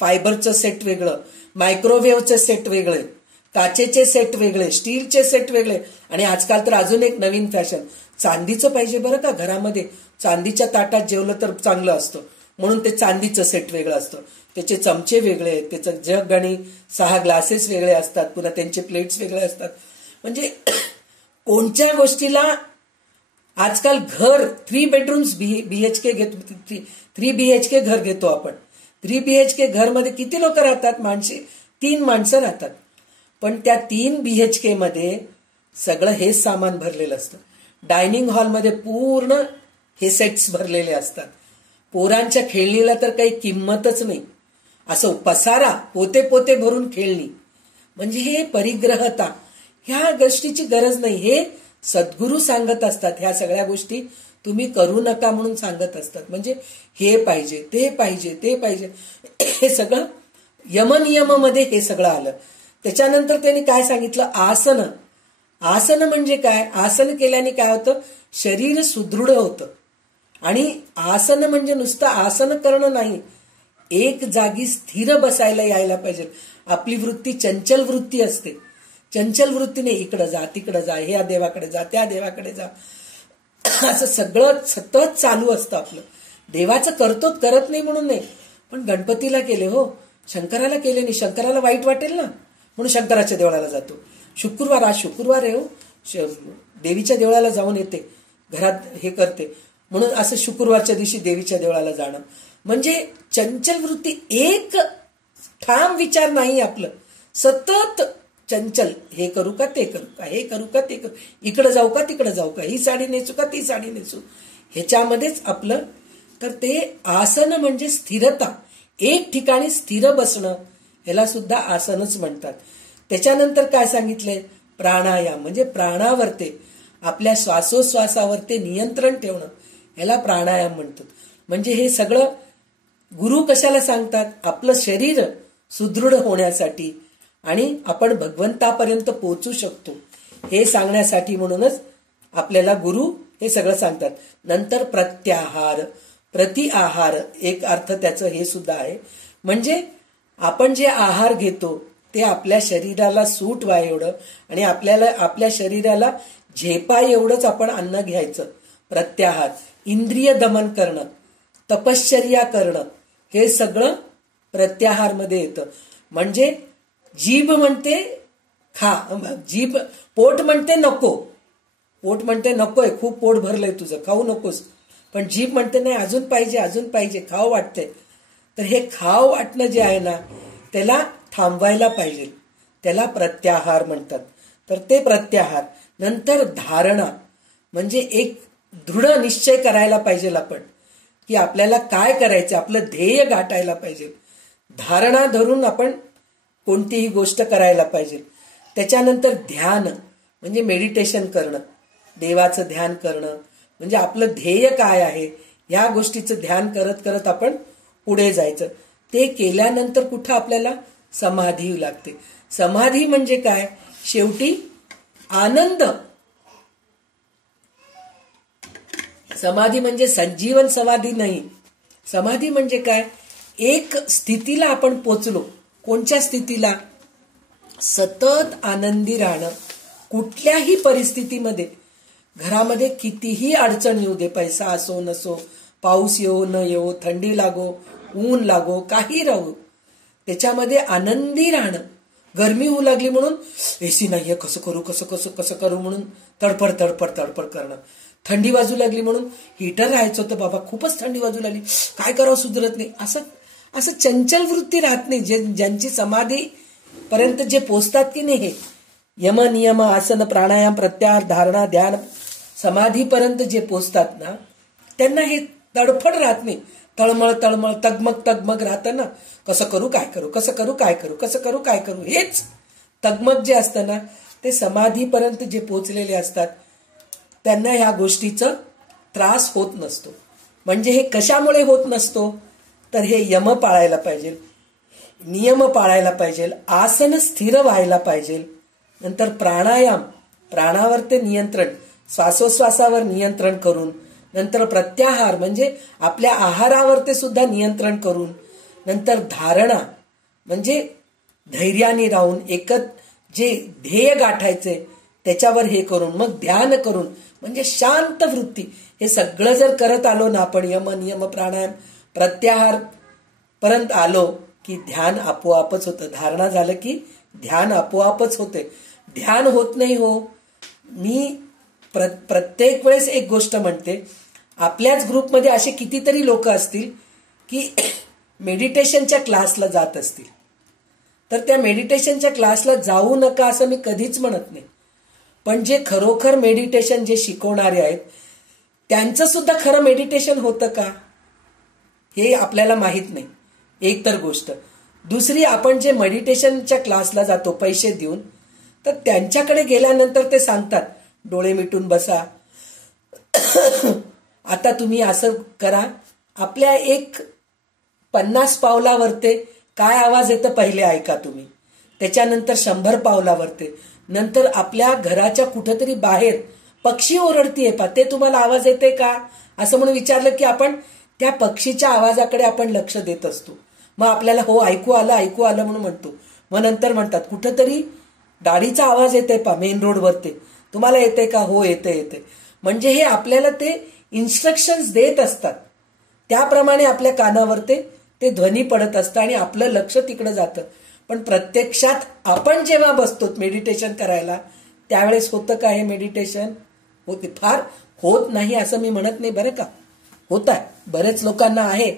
फायबरचं सेट वेगळं, मायक्रोवेव्हचं सेट वेगळे, काचेचे सेट वेगळे, स्टीलचे सेट वेगळे. आणि आजकाल तर अजून एक नवीन फॅशन, चांदीचं पाहिजे बरं का घरामध्ये. चांदीच्या ताटात जेवलं तर चांगलं असतं म्हणून ते चांदीचं सेट वेगळं असतं. त्याचे चमचे वेगळे, त्याचं जग आणि 6 ग्लासेस वेगळे असतात, पुन्हा त्यांचे प्लेट्स वेगळे असतात. म्हणजे कोणत्या गोष्टीला आजकाल घर 3 बेडरूम्स BHK घेतो, 3 BHK घर घेतो आपण. 3 BHK घरमध्ये किती लोक राहतात? 3 माणसं राहतात. पण त्या 3 BHK मध्ये सगळं हेच सामान भरलेलं असतं. डायनिंग हॉलमध्ये पूर्ण हे सेट्स भरलेले असतात. पोरांच्या खेळणीला तर काही किंमतच नाही. असं पसारा, पोते पोते भरून खेळणी. म्हणजे हे परिग्रहता, ह्या गोष्टीची गरज नाही. हे सद्गुरू सांगत असतात, ह्या सगळ्या गोष्टी तुम्ही करू नका म्हणून सांगत असतात. म्हणजे हे पाहिजे, ते पाहिजे, ते पाहिजे, हे सगळं यमनियम मध्ये हे सगळं आलं. त्याच्यानंतर त्यांनी काय सांगितलं, आसन. आसन म्हणजे काय, आसन केल्याने काय होतं, शरीर सुदृढ होतं. आणि आसन म्हणजे नुसतं आसन करणं नाही, एक जागी स्थिर बसायला यायला पाहिजे. आपली वृत्ती चंचल वृत्ती असते, चंचल वृत्तीने इकडं जा, तिकडं जा, ह्या देवाकडे जा, त्या देवाकडे जा, असं सगळं सतत चालू असतं आपलं. देवाचं करतो, करत नाही म्हणून नाही, पण गणपतीला केले हो, शंकराला केले नाही, शंकराला वाईट वाटेल ना, म्हणून शंकराच्या देवळाला जातो. शुक्रवार, आज शुक्रवार आहे हो, देवीच्या देवळाला जाऊन येते, घरात हे करते म्हणून असं शुक्रवारच्या दिवशी देवीच्या देवळाला जाणं. म्हणजे चंचल वृत्ती, एक ठाम विचार नाही आपलं, सतत चंचल, हे करू का ते करू का, हे करू का ते करू, इकडे जाऊ का तिकडे जाऊ का, ही साडी नेसू का ती साडी नेसू, ह्याच्यामध्येच आपलं. तर ते आसन म्हणजे स्थिरता, एक ठिकाणी स्थिर बसणं, ह्याला सुद्धा आसनच म्हणतात. त्याच्यानंतर काय सांगितलंय, प्राणायाम म्हणजे प्राणावरते, आपल्या श्वासोश्वासावरते नियंत्रण ठेवणं, ह्याला प्राणायाम म्हणतात. म्हणजे हे सगळं गुरु कशाला सांगतात, आपलं शरीर सुदृढ होण्यासाठी आणि आपण भगवंतापर्यंत पोहोचू शकतो हे सांगण्यासाठी, म्हणूनच आपल्याला गुरु हे सगळं सांगतात. नंतर प्रत्याहार, प्रतिआहार, एक अर्थ त्याचं हे सुद्धा आहे. म्हणजे आपण जे आहार घेतो ते आपल्या शरीराला सूट व्हाय एवढं आणि आपल्याला आपल्या शरीराला झेपा एवढंच आपण अन्न घ्यायचं. प्रत्याहार, इंद्रिय दमन करणं, तपश्चर्या करणं, हे सगळं प्रत्याहार मध्ये येतं. म्हणजे जीभ म्हणते खा, जीभ, पोट म्हणते नको, पोट म्हणते नकोय, खूप पोट भरलंय तुझं, खाऊ नकोस, पण जीभ म्हणते नाही, अजून पाहिजे, अजून पाहिजे, खाऊ वाटते. तर हे खाऊ वाटणं जे आहे ना, त्याला थांबवायला पाहिजे, त्याला प्रत्याहार म्हणतात. तर ते प्रत्याहार. नंतर धारणा, म्हणजे एक दृढ निश्चय करायला पाहिजे आपण की आपल्याला काय करायचं, आपलं ध्येय गाठायला पाहिजे. धारणा धरून आपण कोणतीही गोष्ट करायला पाहिजे. त्याच्यानंतर ध्यान म्हणजे मेडिटेशन करणं, देवाचं ध्यान करणं, म्हणजे आपलं ध्येय काय आहे या गोष्टीचं ध्यान करत करत आपण पुढे जायचं. ते केल्यानंतर कुठं आपल्याला समाधी लागते. समाधी म्हणजे काय, शेवटी आनंद. समाधी म्हणजे संजीवन समाधी नाही. समाधी म्हणजे काय, एक स्थितीला आपण पोचलो. कोणत्या स्थितीला, सतत आनंदी राहणं, कुठल्याही परिस्थितीमध्ये. घरामध्ये कितीही अडचण येऊ दे, पैसा असो नसो, पाऊस येवो न येवो, थंडी लागो, ऊन लागो, काही राहू, त्याच्यामध्ये आनंदी राहणं. गरमी होऊ लागली म्हणून एसी नाहीये, कसं करू कसं कसं कसं करू म्हणून तडफड तडफड तडफड करणं. थंडी वाजू लागली म्हणून हिटर राहायचं होतं, बाबा खूपच थंडी वाजू लागली, काय करावं सुधरत नाही, असं असं चंचल वृत्ती राहत नाही. ज्यांची समाधी पर्यंत जे पोचतात की नाही, हे यम नियम आसन प्राणायाम प्रत्याहार धारणा ध्यान समाधीपर्यंत जे पोचतात ना, त्यांना हे तडफड राहत नाही. तळमळ तळमळ तगमग तगमग राहतं ना, कसं करू काय करू, कसं करू काय करू, कसं करू काय करू, हेच तगमग जे असतं ना, ते समाधीपर्यंत जे पोचलेले असतात त्यांना ह्या गोष्टीचा त्रास होत नसतो. म्हणजे हे कशामुळे होत नसतो, तर हे यम पाळायला पाहिजे, नियम पाळायला पाहिजे, आसन स्थिर व्हायला पाहिजे. नंतर प्राणायाम, प्राणावर ते नियंत्रण, श्वासोश्वासावर नियंत्रण करून. नंतर प्रत्याहार म्हणजे आपल्या आहारावर ते सुद्धा नियंत्रण करून. नंतर धारणा म्हणजे धैर्याने राहून एकच जे ध्येय गाठायचे त्याच्यावर हे करून, मग ध्यान करून, म्हणजे शांत वृत्ती. हे सगळं जर करत आलो ना आपण, यम नियम प्राणायाम प्रत्याहार पर्यंत आलो की ध्यान आपोआपच होतं. धारणा झालं की ध्यान आपोआपच होते. ध्यान होत नाही हो. मी प्रत्येक वेळेस एक गोष्ट म्हणते, आपल्याच ग्रुपमध्ये असे कितीतरी लोक असतील की मेडिटेशनच्या क्लासला जात असतील, तर त्या मेडिटेशनच्या क्लासला जाऊ नका असं मी कधीच म्हणत नाही. पण जे खरोखर मेडिटेशन जे शिकवणारे आहेत त्यांचं सुद्धा खरं मेडिटेशन होतं का हे आपल्याला माहित नाही. एक तर गोष्ट. दुसरी, आपण जे मेडिटेशनच्या क्लासला जातो पैसे देऊन, तर त्यांच्याकडे गेल्यानंतर ते सांगतात डोळे मिटून बसा, आता तुम्ही असं करा. आपल्या एक 50 पावलावरते काय आवाज येतं पहिले ऐका तुम्ही, त्याच्यानंतर 100 पावलावरते, नंतर आपल्या घराच्या कुठेतरी बाहेर पक्षी ओरडतीये पा, ते तुम्हाला आवाज येते का असं म्हणून विचारलं की आपण त्या पक्षीच्या आवाजाकडे आपण लक्ष देत असतो. मग आपल्याला हो ऐकू आलं म्हणून म्हणतो. मग नंतर म्हणतात कुठंतरी गाडीचा आवाज येते पा मेन रोडवरती, तुम्हाला येते का, हो येते. म्हणजे हे आपल्याला ते इन्स्ट्रक्शन्स देत असतात, त्याप्रमाणे आपल्या कानावर ते ध्वनी पडत असतं आणि आपलं लक्ष तिकडे जातं. पण प्रत्यक्षात आपण जेव्हा बसतो मेडिटेशन करायला त्यावेळेस होतं का हे मेडिटेशन? होते, फार होत नाही असं मी म्हणत नाही बरं का, होत आहे, बरेच लोकांना आहे,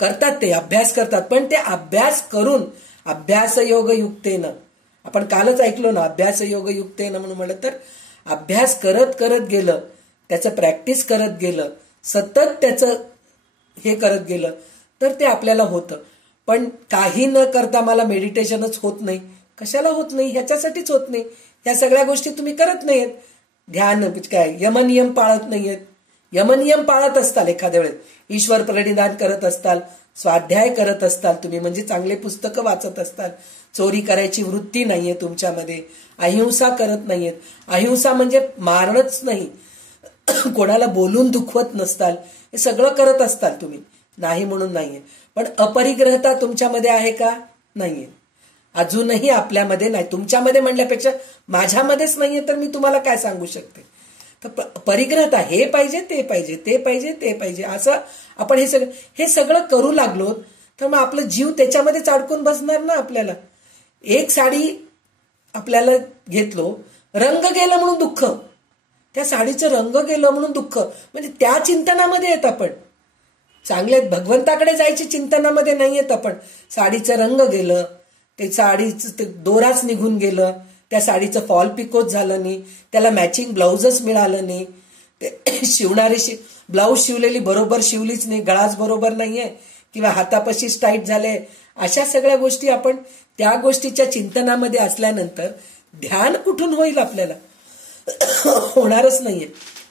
करतात, ते अभ्यास करतात. पण ते अभ्यास करून अभ्यासयोग युक्तेनं, आपण कालच ऐकलो ना अभ्यास योग युक्तेनं म्हणून म्हणलं, तर अभ्यास करत करत गेलं, त्याचं प्रॅक्टिस करत गेलं, सतत त्याचं हे करत गेलं तर ते आपल्याला होतं. पण काही न करता मला मेडिटेशनच होत नाही, कशाला होत नाही? ह्याच्यासाठीच होत नाही. ह्या सगळ्या गोष्टी तुम्ही करत नाहीयेत. ध्यान काय यमनियम पाळत नाहीयेत. यमनियम पाळत असताल, एखाद्या वेळेस ईश्वर प्रणिधान करत असताल, स्वाध्याय करत असताल तुम्ही, म्हणजे चांगले पुस्तकं वाचत असताल, चोरी करायची वृत्ती नाहीये तुमच्यामध्ये, अहिंसा करत नाहीयेत. अहिंसा म्हणजे मारणंच नाही, कोणाला बोलून दुखवत नसताल, हे सगळं करत असताल तुम्ही, नाही म्हणून नाहीये. पण अपरिग्रहता तुमच्यामध्ये आहे का? नाहीये, अजूनही आपल्यामध्ये नाही. तुमच्यामध्ये म्हणल्यापेक्षा माझ्यामध्येच नाहीये, तर मी तुम्हाला काय सांगू शकते? तर परिग्रहता हे पाहिजे ते पाहिजे ते पाहिजे ते पाहिजे असं आपण हे सगळं करू लागलो तर मग आपलं जीव त्याच्यामध्येच अडकून बसणार ना. आपल्याला एक साडी आपल्याला घेतलो, रंग गेला म्हणून दुःख, त्या साडीचं रंग गेलं म्हणून दुःख, म्हणजे त्या चिंतनामध्ये येत आपण. चांगले भगवंताकडे जायची चिंतनामध्ये नाही येत आपण. साडीचं रंग गेलं, ते साडीचं दोराच निघून गेलं, त्या साडीचं फॉल पिकोच झालं नाही, त्याला मॅचिंग ब्लाउजच मिळालं नाही, ते शिवणारी ब्लाऊज शिवलेली बरोबर शिवलीच नाही, गळाच बरोबर नाहीये किंवा हातापाशीच टाईट झाले, अशा सगळ्या गोष्टी आपण त्या गोष्टीच्या चिंतनामध्ये असल्यानंतर ध्यान कुठून होईल? आपल्याला होणारच नाहीये.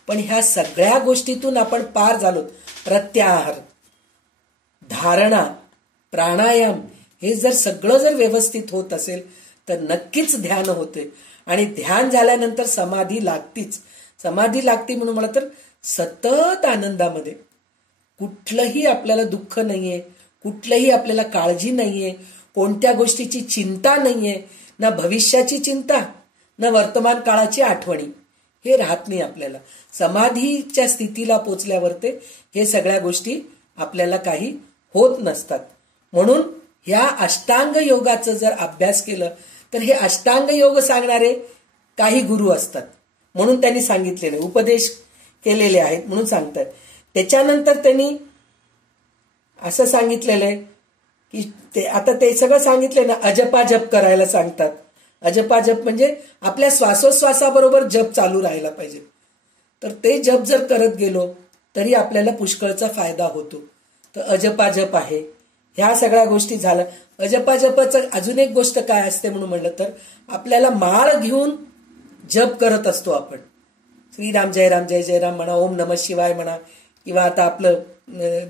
पण ह्या सगळ्या गोष्टीतून आपण पार झालो. प्रत्याहार, धारणा, प्राणायाम हे जर सगळं जर व्यवस्थित होत असेल तर नक्कीच ध्यान होते. आणि ध्यान झाल्यानंतर समाधी लागतीच. समाधी लागते म्हणून मला तर सतत आनंदामध्ये, कुठलंही आपल्याला दुःख नाहीये, कुठलंही आपल्याला काळजी नाहीये, कोणत्या गोष्टीची चिंता नाहीये, ना भविष्याची चिंता ना वर्तमान काळाची आठवणी, हे राहत नाही आपल्याला. समाधीच्या स्थितीला पोचल्यावर ते हे सगळ्या गोष्टी आपल्याला काही होत नसतात. म्हणून ह्या अष्टांग योगाचं जर अभ्यास केलं तर हे अष्टांग योग सांगणारे काही गुरु असतात, म्हणून त्यांनी सांगितलेले उपदेश केलेले आहेत म्हणून सांगतात. त्याच्यानंतर त्यांनी असं सांगितलेलं आहे की ते आता ते सगळं सांगितले ना, अजपाजप करायला सांगतात. अजपाजप म्हणजे आपल्या श्वासोश्वासाबरोबर जप चालू राहायला पाहिजे. तर ते जप जर करत गेलो तरी आपल्याला पुष्कळचा फायदा होतो. तर अजपाजप आहे, ह्या सगळ्या गोष्टी झाल्या. अजपाजपाचं अजून एक गोष्ट काय असते म्हणून म्हणलं तर, आपल्याला माळ घेऊन जप करत असतो आपण. श्रीराम जय राम जय जय राम म्हणा, ओम नमः शिवाय म्हणा, किंवा आता आपलं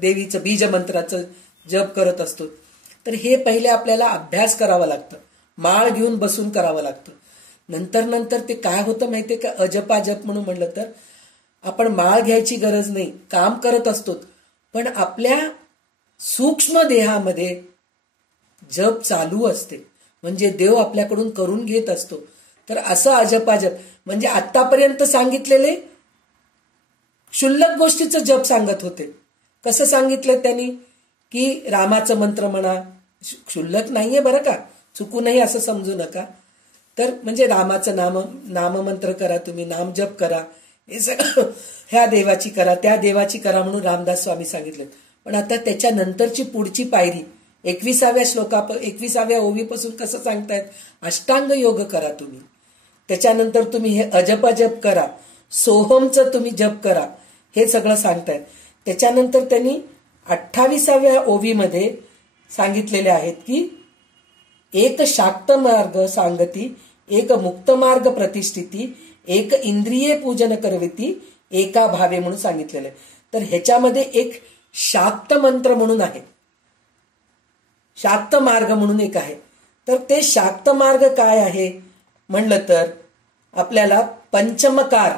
देवीचं बीज मंत्राचं जप करत असतो. तर हे पहिले आपल्याला अभ्यास करावा लागतं, माळ घेऊन बसून करावं लागतं. नंतर ते काय होतं माहितीये का, अजपाजप म्हणून म्हणलं तर आपण माळ घ्यायची गरज नाही, काम करत असतो, पण आपल्या सूक्ष्म देहामध्ये जप चालू असते, म्हणजे देव आपल्याकडून करून घेत असतो. तर असं अजपाजप म्हणजे आतापर्यंत सांगितलेले क्षुल्लक गोष्टीचं जप सांगत होते. कसं सांगितलं त्यांनी की रामाचं मंत्र म्हणा, क्षुल्लक नाहीये बरं का, चुकूनही असं समजू नका. तर म्हणजे रामाचं नाममंत्र करा, तुम्ही नाम जप करा, हे सगळं ह्या देवाची करा त्या देवाची करा म्हणून रामदास स्वामी सांगितले. पण आता त्याच्यानंतरची पुढची पायरी 21व्या ओवीपासून कसं सांगतायत, अष्टांग योग करा तुम्ही. त्याच्यानंतर तुम्ही हे अजपाजप करा, सोहमचं तुम्ही जप करा, हे सगळं सांगतायत. त्याच्यानंतर त्यांनी 28व्या ओवीमध्ये सांगितलेले आहेत की एक शाक्त मार्ग सांगती, एक मुक्त मार्ग प्रतिष्ठिती, एक इंद्रिये पूजन करविती, एका भावे म्हणून सांगितलेलं आहे. तर ह्याच्यामध्ये एक शाक्त मंत्र म्हणून आहे, शाक्त मार्ग म्हणून एक आहे. तर ते शाक्त मार्ग काय आहे म्हणलं तर आपल्याला पंचमकार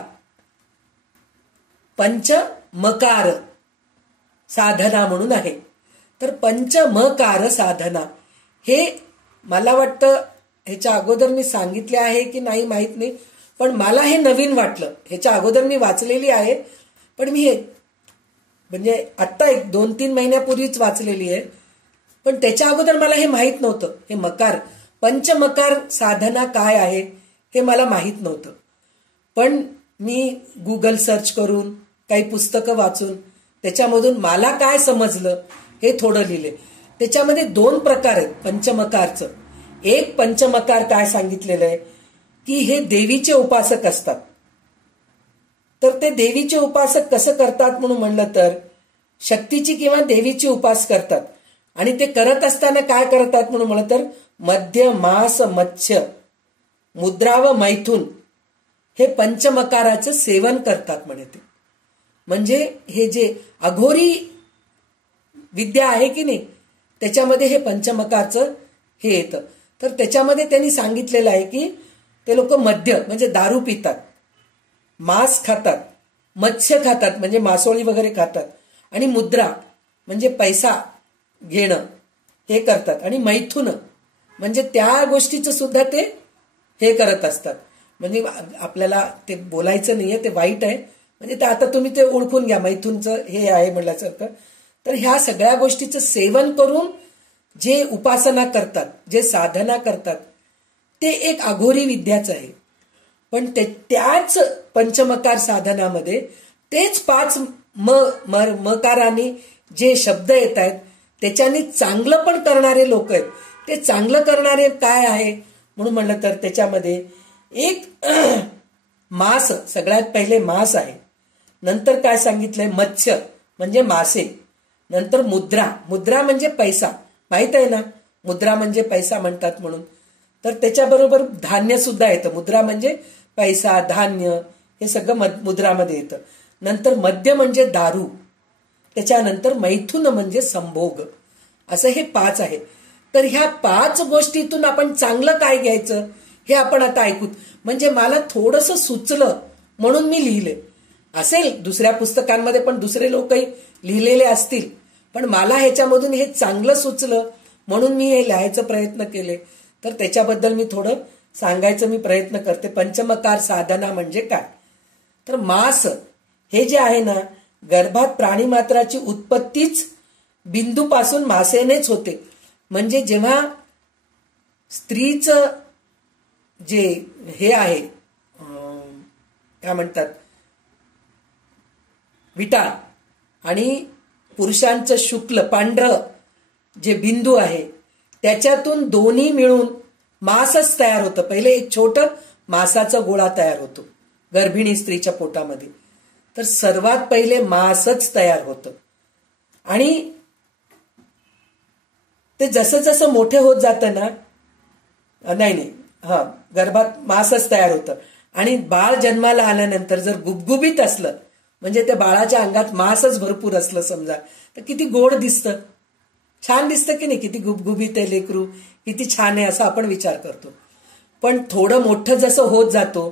साधना म्हणून आहे. तर पंचमकार साधना हे मला वाटतं ह्याच्या अगोदर मी सांगितले आहे की नाही माहित नाही, पण मला हे नवीन वाटलं. ह्याच्या अगोदर मी वाचलेली आहे, पण मी हे म्हणजे आत्ता 1-2-3 महिन्यापूर्वीच वाचलेली आहे, पण त्याच्या अगोदर मला हे माहीत नव्हतं. हे मकार पंचमकार साधना काय आहे हे मला माहीत नव्हतं. पण मी गुगल सर्च करून काही पुस्तकं वाचून त्याच्यामधून मला काय समजलं हे थोडं लिहिले. त्याच्यामध्ये 2 प्रकार आहेत पंचमकारचं. एक पंचमकार काय सांगितलेलं आहे की हे देवीचे उपासक असतात. तर ते देवीचे उपासक कसं करतात म्हणून म्हणलं तर शक्तीची किंवा देवीची उपास करतात. आणि ते करत असताना काय करतात म्हणून म्हणलं तर मध्य मास मत्स्य मुद्रा व मैथुन हे पंचमकाराचं सेवन करतात म्हणे. ते म्हणजे हे जे अघोरी विद्या आहे की नाही त्याच्यामध्ये हे पंचमकाचं हे येतं. तर त्याच्यामध्ये त्यांनी सांगितलेलं आहे की ते लोक मद्य म्हणजे दारू पितात, मांस खातात, मत्स्य खातात म्हणजे मासोळी वगैरे खातात, आणि मुद्रा म्हणजे पैसा घेणं हे करतात, आणि मैथुन म्हणजे त्या गोष्टीचं सुद्धा ते हे करत असतात. म्हणजे आपल्याला ते बोलायचं नाहीये, ते वाईट आहे. म्हणजे ते आता तुम्ही ते ओळखून घ्या मैथुनचं हे आहे म्हणल्यासारखं. तर ह्या सगळ्या गोष्टीचं सेवन करून जे उपासना करतात, जे साधना करतात ते एक अघोरी विद्याच आहे. पण त्याच पंचमकार साधनामध्ये तेच 5 मकारांनी जे शब्द येत आहेत त्याच्यानी चांगलं पण करणारे लोक आहेत. ते चांगलं करणारे काय आहे म्हणून म्हणलं तर त्याच्यामध्ये एक मास, सगळ्यात पहिले मास आहे. नंतर काय सांगितलंय मत्स्य म्हणजे मासे. नंतर मुद्रा म्हणजे पैसा, माहित आहे ना मुद्रा म्हणजे पैसा म्हणतात म्हणून. तर त्याच्याबरोबर धान्य सुद्धा येतं. मुद्रा म्हणजे पैसा, धान्य हे सगळं मुद्रामध्ये येतं. नंतर मद्य म्हणजे दारू, त्याच्यानंतर मैथुन म्हणजे संभोग. असं हे 5 आहे. तर ह्या 5 गोष्टीतून आपण चांगलं काय घ्यायचं हे आपण आता ऐकूत. म्हणजे मला थोडंसं सुचलं म्हणून मी लिहिले. असेल दुसऱ्या पुस्तकांमध्ये पण दुसरे लोकही लिहिलेले असतील, पण मला ह्याच्यामधून हे चांगलं सुचलं म्हणून मी हे लिहायचा प्रयत्न केले. तर त्याच्याबद्दल मी थोडं सांगायचं मी प्रयत्न करते. पंचमकार साधना म्हणजे काय? तर मास हे जे आहे ना, गर्भात प्राणीमात्राची उत्पत्तीच बिंदूपासून मासेनेच होते. म्हणजे जेव्हा स्त्रीचं जे हे आहे काय म्हणतात विटाळ, आणि पुरुषांचं शुक्ल पांढरं जे बिंदू आहे त्याच्यातून दोन्ही मिळून मासच तयार होतं. पहिले एक छोटं मासाचा गोळा तयार होतो गर्भिणी स्त्रीच्या पोटामध्ये. तर सर्वात पहिले मासच तयार होतं, आणि ते जसं जसं मोठे होत जातं ना, नाही गर्भात मासच तयार होतं. आणि बाळ जन्माला आल्यानंतर जर गुबगुबीत असलं म्हणजे त्या बाळाच्या अंगात मासच भरपूर असलं समजा, तर किती गोड दिसतं, छान दिसतं की नाही. किती गुबगुबीत आहे लेकरू, किती छान आहे असं आपण विचार करतो. पण थोडं मोठं जसं होत जातो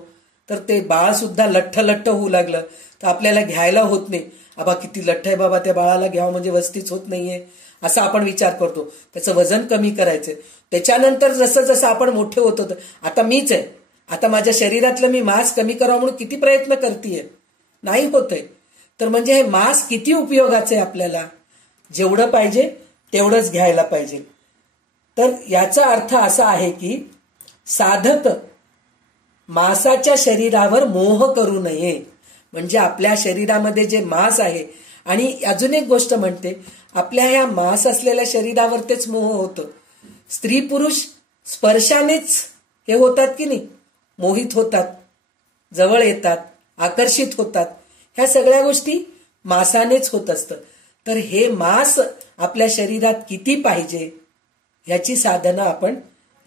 तर ते बाळ सुद्धा लठ्ठ होऊ लागलं तर आपल्याला घ्यायला होत नाही. आबा किती लठ्ठ आहे बाबा, त्या बाळाला घ्यावं म्हणजे वस्तीच होत नाहीये असा आपण विचार करतो. त्याचं वजन कमी करायचंय. त्याच्यानंतर जसं जसं आपण मोठे होतो, आता मीच आहे, आता माझ्या शरीरातलं मी मांस कमी करावं म्हणून किती प्रयत्न करतेय, नाही होतंय. तर म्हणजे हे मांस किती उपयोगाचं आहे आपल्याला, जेवढं पाहिजे तेवढंच घ्यायला पाहिजे. तर याचा अर्थ असा आहे की साधक मांसाच्या शरीरावर मोह करू नये. म्हणजे आपल्या शरीरामध्ये जे मांस आहे, आणि अजून एक गोष्ट म्हणते, आपल्या ह्या मांस असलेल्या शरीरावर तेच मोह होतं. स्त्री पुरुष स्पर्शानेच हे होतात की नाही, मोहित होतात, जवळ येतात, आकर्षित होतात. ह्या सगळ्या गोष्टी मांसानेच होत असतं. तर हे मांस आपल्या शरीरात किती पाहिजे ह्याची साधना आपण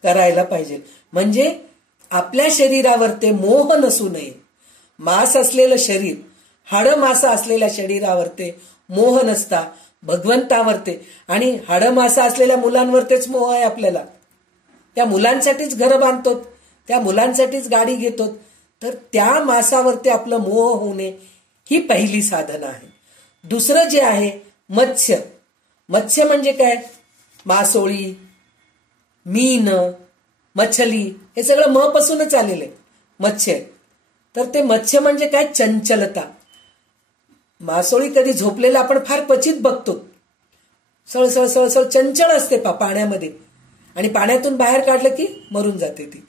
करायला पाहिजे. म्हणजे आपल्या शरीरावर ते मोह नसू नये. मांस असलेलं शरीर, हाडं मासा असलेल्या शरीरावर ते मोह नसता भगवंतावर ते, आणि हाडं मासा असलेल्या मुलांवर तेच मोह आहे आपल्याला. त्या मुलांसाठीच घरं बांधतो, त्या मुलांसाठीच गाडी घेतो. तर त्या मासावरती आपलं मोह होऊ नये, ही पहिली साधना आहे. दुसरं जे आहे मत्स्य. मत्स्य म्हणजे काय? मासोळी, मीन, मच्छली, हे सगळं म पासूनच आलेलं आहे मत्स्य. तर ते मत्स्य म्हणजे काय? चंचलता. मासोळी कधी झोपलेला आपण फार क्वचित बघतो. सळसळ सळसळ चंचल असते पाण्यामध्ये, आणि पाण्यातून बाहेर काढलं की मरून जाते ती.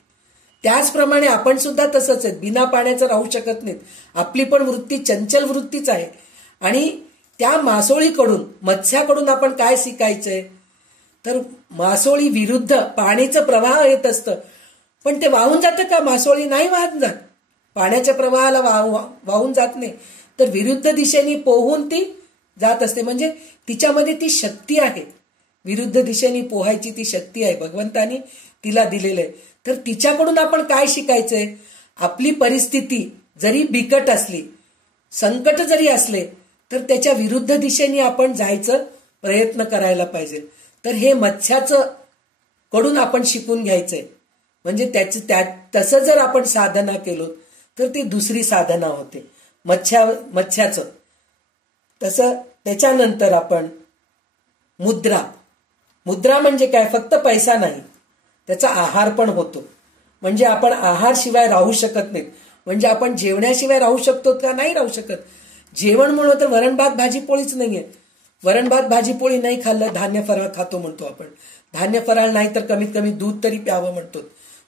त्याचप्रमाणे आपण सुद्धा तसंच आहे, बिना पाण्याचं राहू शकत नाहीत. आपली पण वृत्ती चंचल वृत्तीच आहे. आणि त्या मासोळीकडून, मत्स्याकडून आपण काय शिकायचंय? तर मासोळी विरुद्ध पाणीचं प्रवाह येत असतं, पण ते वाहून जातं का? मासोळी नाही वाहून जात, पाण्याच्या प्रवाहाला वाहून जात नाही, तर विरुद्ध दिशेने पोहून ती जात असते. म्हणजे तिच्यामध्ये ती शक्ती आहे, विरुद्ध दिशेने पोहायची ती शक्ती आहे, भगवंतानी तिला दिलेलं आहे. तर तिच्याकडून आपण काय शिकायचंय? आपली परिस्थिती जरी बिकट असली, संकट जरी असले, तर त्याच्या विरुद्ध दिशेने आपण जायचं प्रयत्न करायला पाहिजे. तर हे मत्स्याचं कडून आपण शिकून घ्यायचंय. म्हणजे तसं जर आपण साधना केलो तर ती दुसरी साधना होते मत्स्याचं. तसं त्याच्यानंतर आपण मुद्रा. मुद्रा म्हणजे काय? फक्त पैसा नाही, त्याचा आहार पण होतो. म्हणजे आपण आहार शिवाय राहू शकत नाही. म्हणजे आपण जेवण्याशिवाय राहू शकतो का? नाही राहू शकत. जेवण म्हणून तर वरण भात भाजी पोळीच नाहीये. वरण भात भाजी पोळी नाही खाल्लं, धान्य फराळ खातो म्हणतो आपण. धान्य फराळ नाही तर कमीत कमी दूध तरी प्यावं म्हणतो.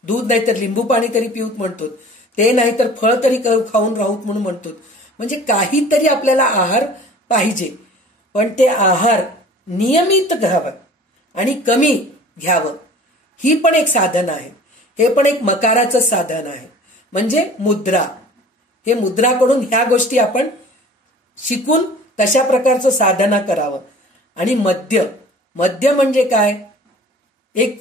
दूध नाही तर लिंबू पाणी तरी पिऊत म्हणतो. ते नाही तर फळ तरी खाऊन राहूत म्हणून म्हणतो. म्हणजे काहीतरी आपल्याला आहार पाहिजे, पण ते आहार नियमित घ्यावं आणि कमी घ्यावं. ही पण एक साधना आहे. हे पण एक मकाराचं साधन आहे. म्हणजे मुद्रा. हे मुद्राकडून ह्या गोष्टी आपण शिकून तशा प्रकारचं साधना करावं. आणि मद्य. मद्य म्हणजे काय? एक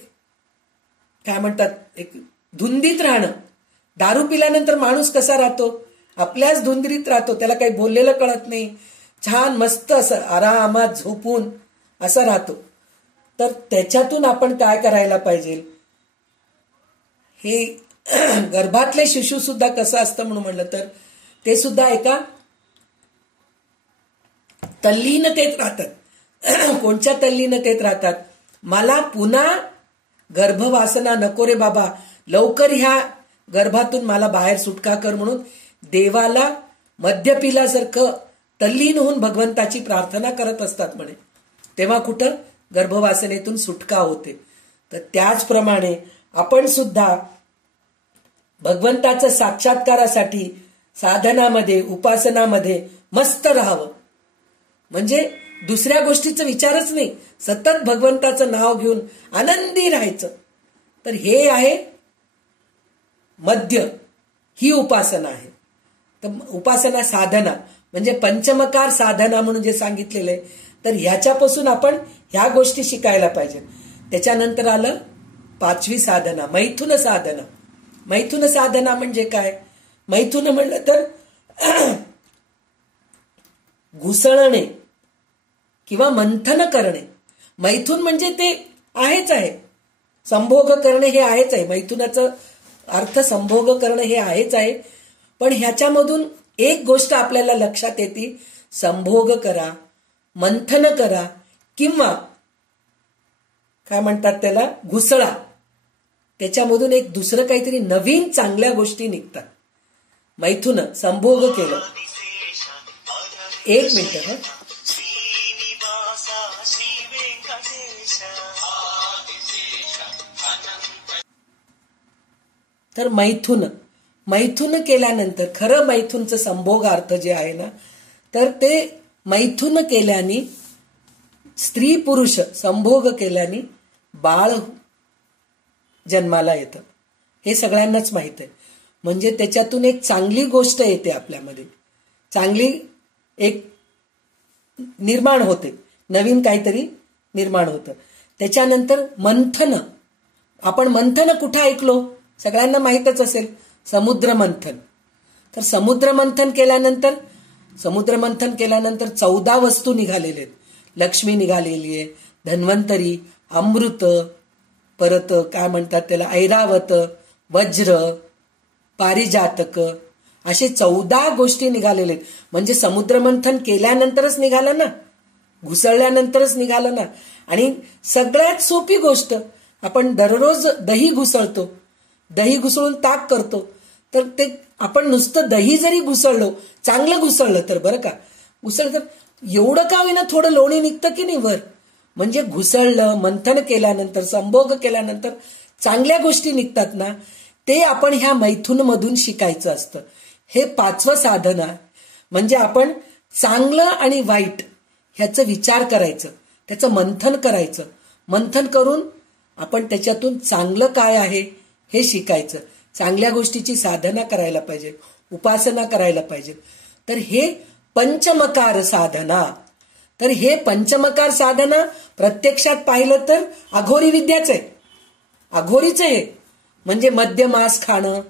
काय म्हणतात, एक धुंदीत राहणं. दारू पिल्यानंतर माणूस कसा राहतो? आपल्याच धुंदरीत राहतो, त्याला काही बोललेलं कळत नाही, छान मस्त असं आरामात झोपून असं राहतो. तर त्याच्यातून आपण काय करायला पाहिजे? हे गर्भातले शिशु सुद्धा कसं असतं म्हणून म्हणलं तर ते सुद्धा एका तल्लीनतेत राहतात. कोणत्या तल्लीनतेत राहतात? मला पुन्हा गर्भवासना नको रे बाबा, लवकर ह्या गर्भातून मला बाहेर सुटका कर म्हणून देवाला मद्य पिल्यासारखं तल्लीन होऊन भगवंताची प्रार्थना करत असतात म्हणे. तेव्हा कुठं गर्भवासनेतून सुटका होते. तर त्याचप्रमाणे आपण सुद्धा भगवंताच्या साक्षात्कारासाठी साधनामध्ये, उपासनामध्ये मस्त राहावं. म्हणजे दुसऱ्या गोष्टीचा विचारच नाही, सतत भगवंताचं नाव घेऊन आनंदी राहायचं. तर हे आहे मध्य, ही उपासना आहे. तर उपासना साधना म्हणजे पंचमकार साधना म्हणून जे सांगितलेलं आहे, तर ह्याच्यापासून आपण ह्या गोष्टी शिकायला पाहिजे. त्याच्यानंतर आलं पाचवी साधना, मैथुन साधना. मैथुन साधना म्हणजे काय? मैथुन म्हणलं तर घुसळणे किंवा मंथन करणे. मैथुन म्हणजे ते आहेच आहे, संभोग करणे हे आहेच आहे. मैथुनाचा अर्थ संभोग करणं हे आहेच आहे. पण ह्याच्यामधून एक गोष्ट आपल्याला लक्षात येते, संभोग करा, मंथन करा, किंवा काय म्हणतात त्याला, घुसळा. त्याच्यामधून एक दुसरं काहीतरी नवीन चांगल्या गोष्टी निघतात. मैथुन संभोग केलं. एक मिनिट हा. तर मैथुन केल्यानंतर खरं मैथुनचं संभोग अर्थ जे आहे ना, तर ते मैथुन केल्याने, स्त्री पुरुष संभोग केल्याने बाळ जन्माला येतं. हे सगळ्यांनाच माहित आहे. म्हणजे त्याच्यातून एक चांगली गोष्ट येते, आपल्यामध्ये चांगली एक निर्माण होते, नवीन काहीतरी निर्माण होतं. त्याच्यानंतर मंथन, आपण मंथन कुठे ऐकलो? सगळ्यांना माहीतच असेल, समुद्र मंथन. तर समुद्र मंथन केल्यानंतर 14 वस्तू निघालेले आहेत. लक्ष्मी निघालेली आहे, धन्वंतरी, अमृत, परत काय म्हणतात त्याला, ऐरावत, वज्र, पारिजातक, असे 14 गोष्टी निघालेले आहेत. म्हणजे समुद्र मंथन केल्यानंतरच निघालं ना, घुसळल्यानंतरच निघालं ना. आणि सगळ्यात सोपी गोष्ट, आपण दररोज दही घुसळतो, दही घुसळून ताक करतो. तर ते आपण नुसतं दही जरी घुसळलो, चांगलं घुसळलं तर, बरं का, घुसळलं तर एवढं का होईना थोडं लोणी निघतं की नाही वर. म्हणजे घुसळलं, मंथन केल्यानंतर, संभोग केल्यानंतर चांगल्या गोष्टी निघतात ना, ते आपण ह्या मैथुन मधून शिकायचं असतं. हे 5वं साधन आहे. म्हणजे आपण चांगलं आणि वाईट ह्याचं विचार करायचं, त्याचं मंथन करायचं. मंथन करून आपण त्याच्यातून चांगलं काय आहे हे शिकायचं. चांगल्या गोष्टीची साधना करायला पाहिजे, उपासना करायला पाहिजे. तर हे पंचमकार साधना. तर हे पंचमकार साधना प्रत्यक्षात पाहिलं तर अघोरी विद्याच आहे, अघोरीच आहे. म्हणजे मद्य मांस खाणं,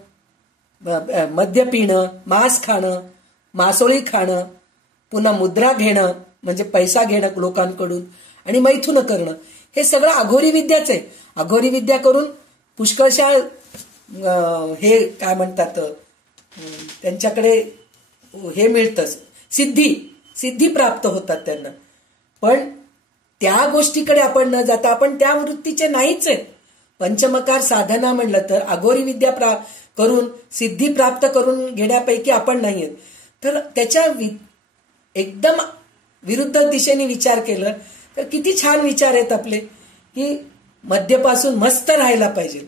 मद्य पिणं, मांस खाणं, मासोळी खाणं, पुन्हा मुद्रा घेणं म्हणजे पैसा घेणं लोकांकडून, आणि मैथुन करणं, हे सगळं अघोरी विद्याच आहे. अघोरी विद्या करून पुष्कळशा हे काय म्हणतात, त्यांच्याकडे हे मिळतं, सिद्धी प्राप्त होतात त्यांना. पण त्या गोष्टीकडे आपण न जाता आपण त्या वृत्तीचे नाहीच आहेत. पंचमकार साधना म्हणलं तर अघोरी विद्या करून सिद्धी प्राप्त करून घेण्यापैकी आपण नाहीये. तर त्याच्या एकदम विरुद्ध दिशेने विचार केलं तर किती छान विचार आहेत आपले, की मद्यपासून मस्त राहायला पाहिजे,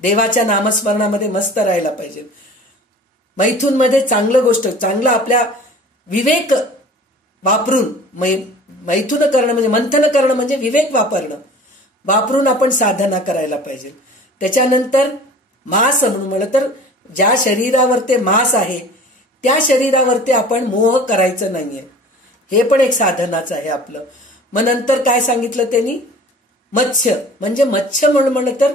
देवाच्या नामस्मरणामध्ये मस्त राहायला पाहिजे, मैथुन मध्ये चांगलं गोष्ट, चांगलं आपल्या विवेक वापरून, मैथुन करणं म्हणजे मंथन करणं म्हणजे विवेक वापरून आपण साधना करायला पाहिजे. त्याच्यानंतर मांस म्हणून म्हणलं तर ज्या शरीरावर ते मांस आहे त्या शरीरावरती आपण मोह करायचं नाहीये, हे पण एक साधनाच आहे आपलं. मग नंतर काय सांगितलं त्यांनी, मत्स्य म्हणजे मत्स्य म्हणून म्हणलं तर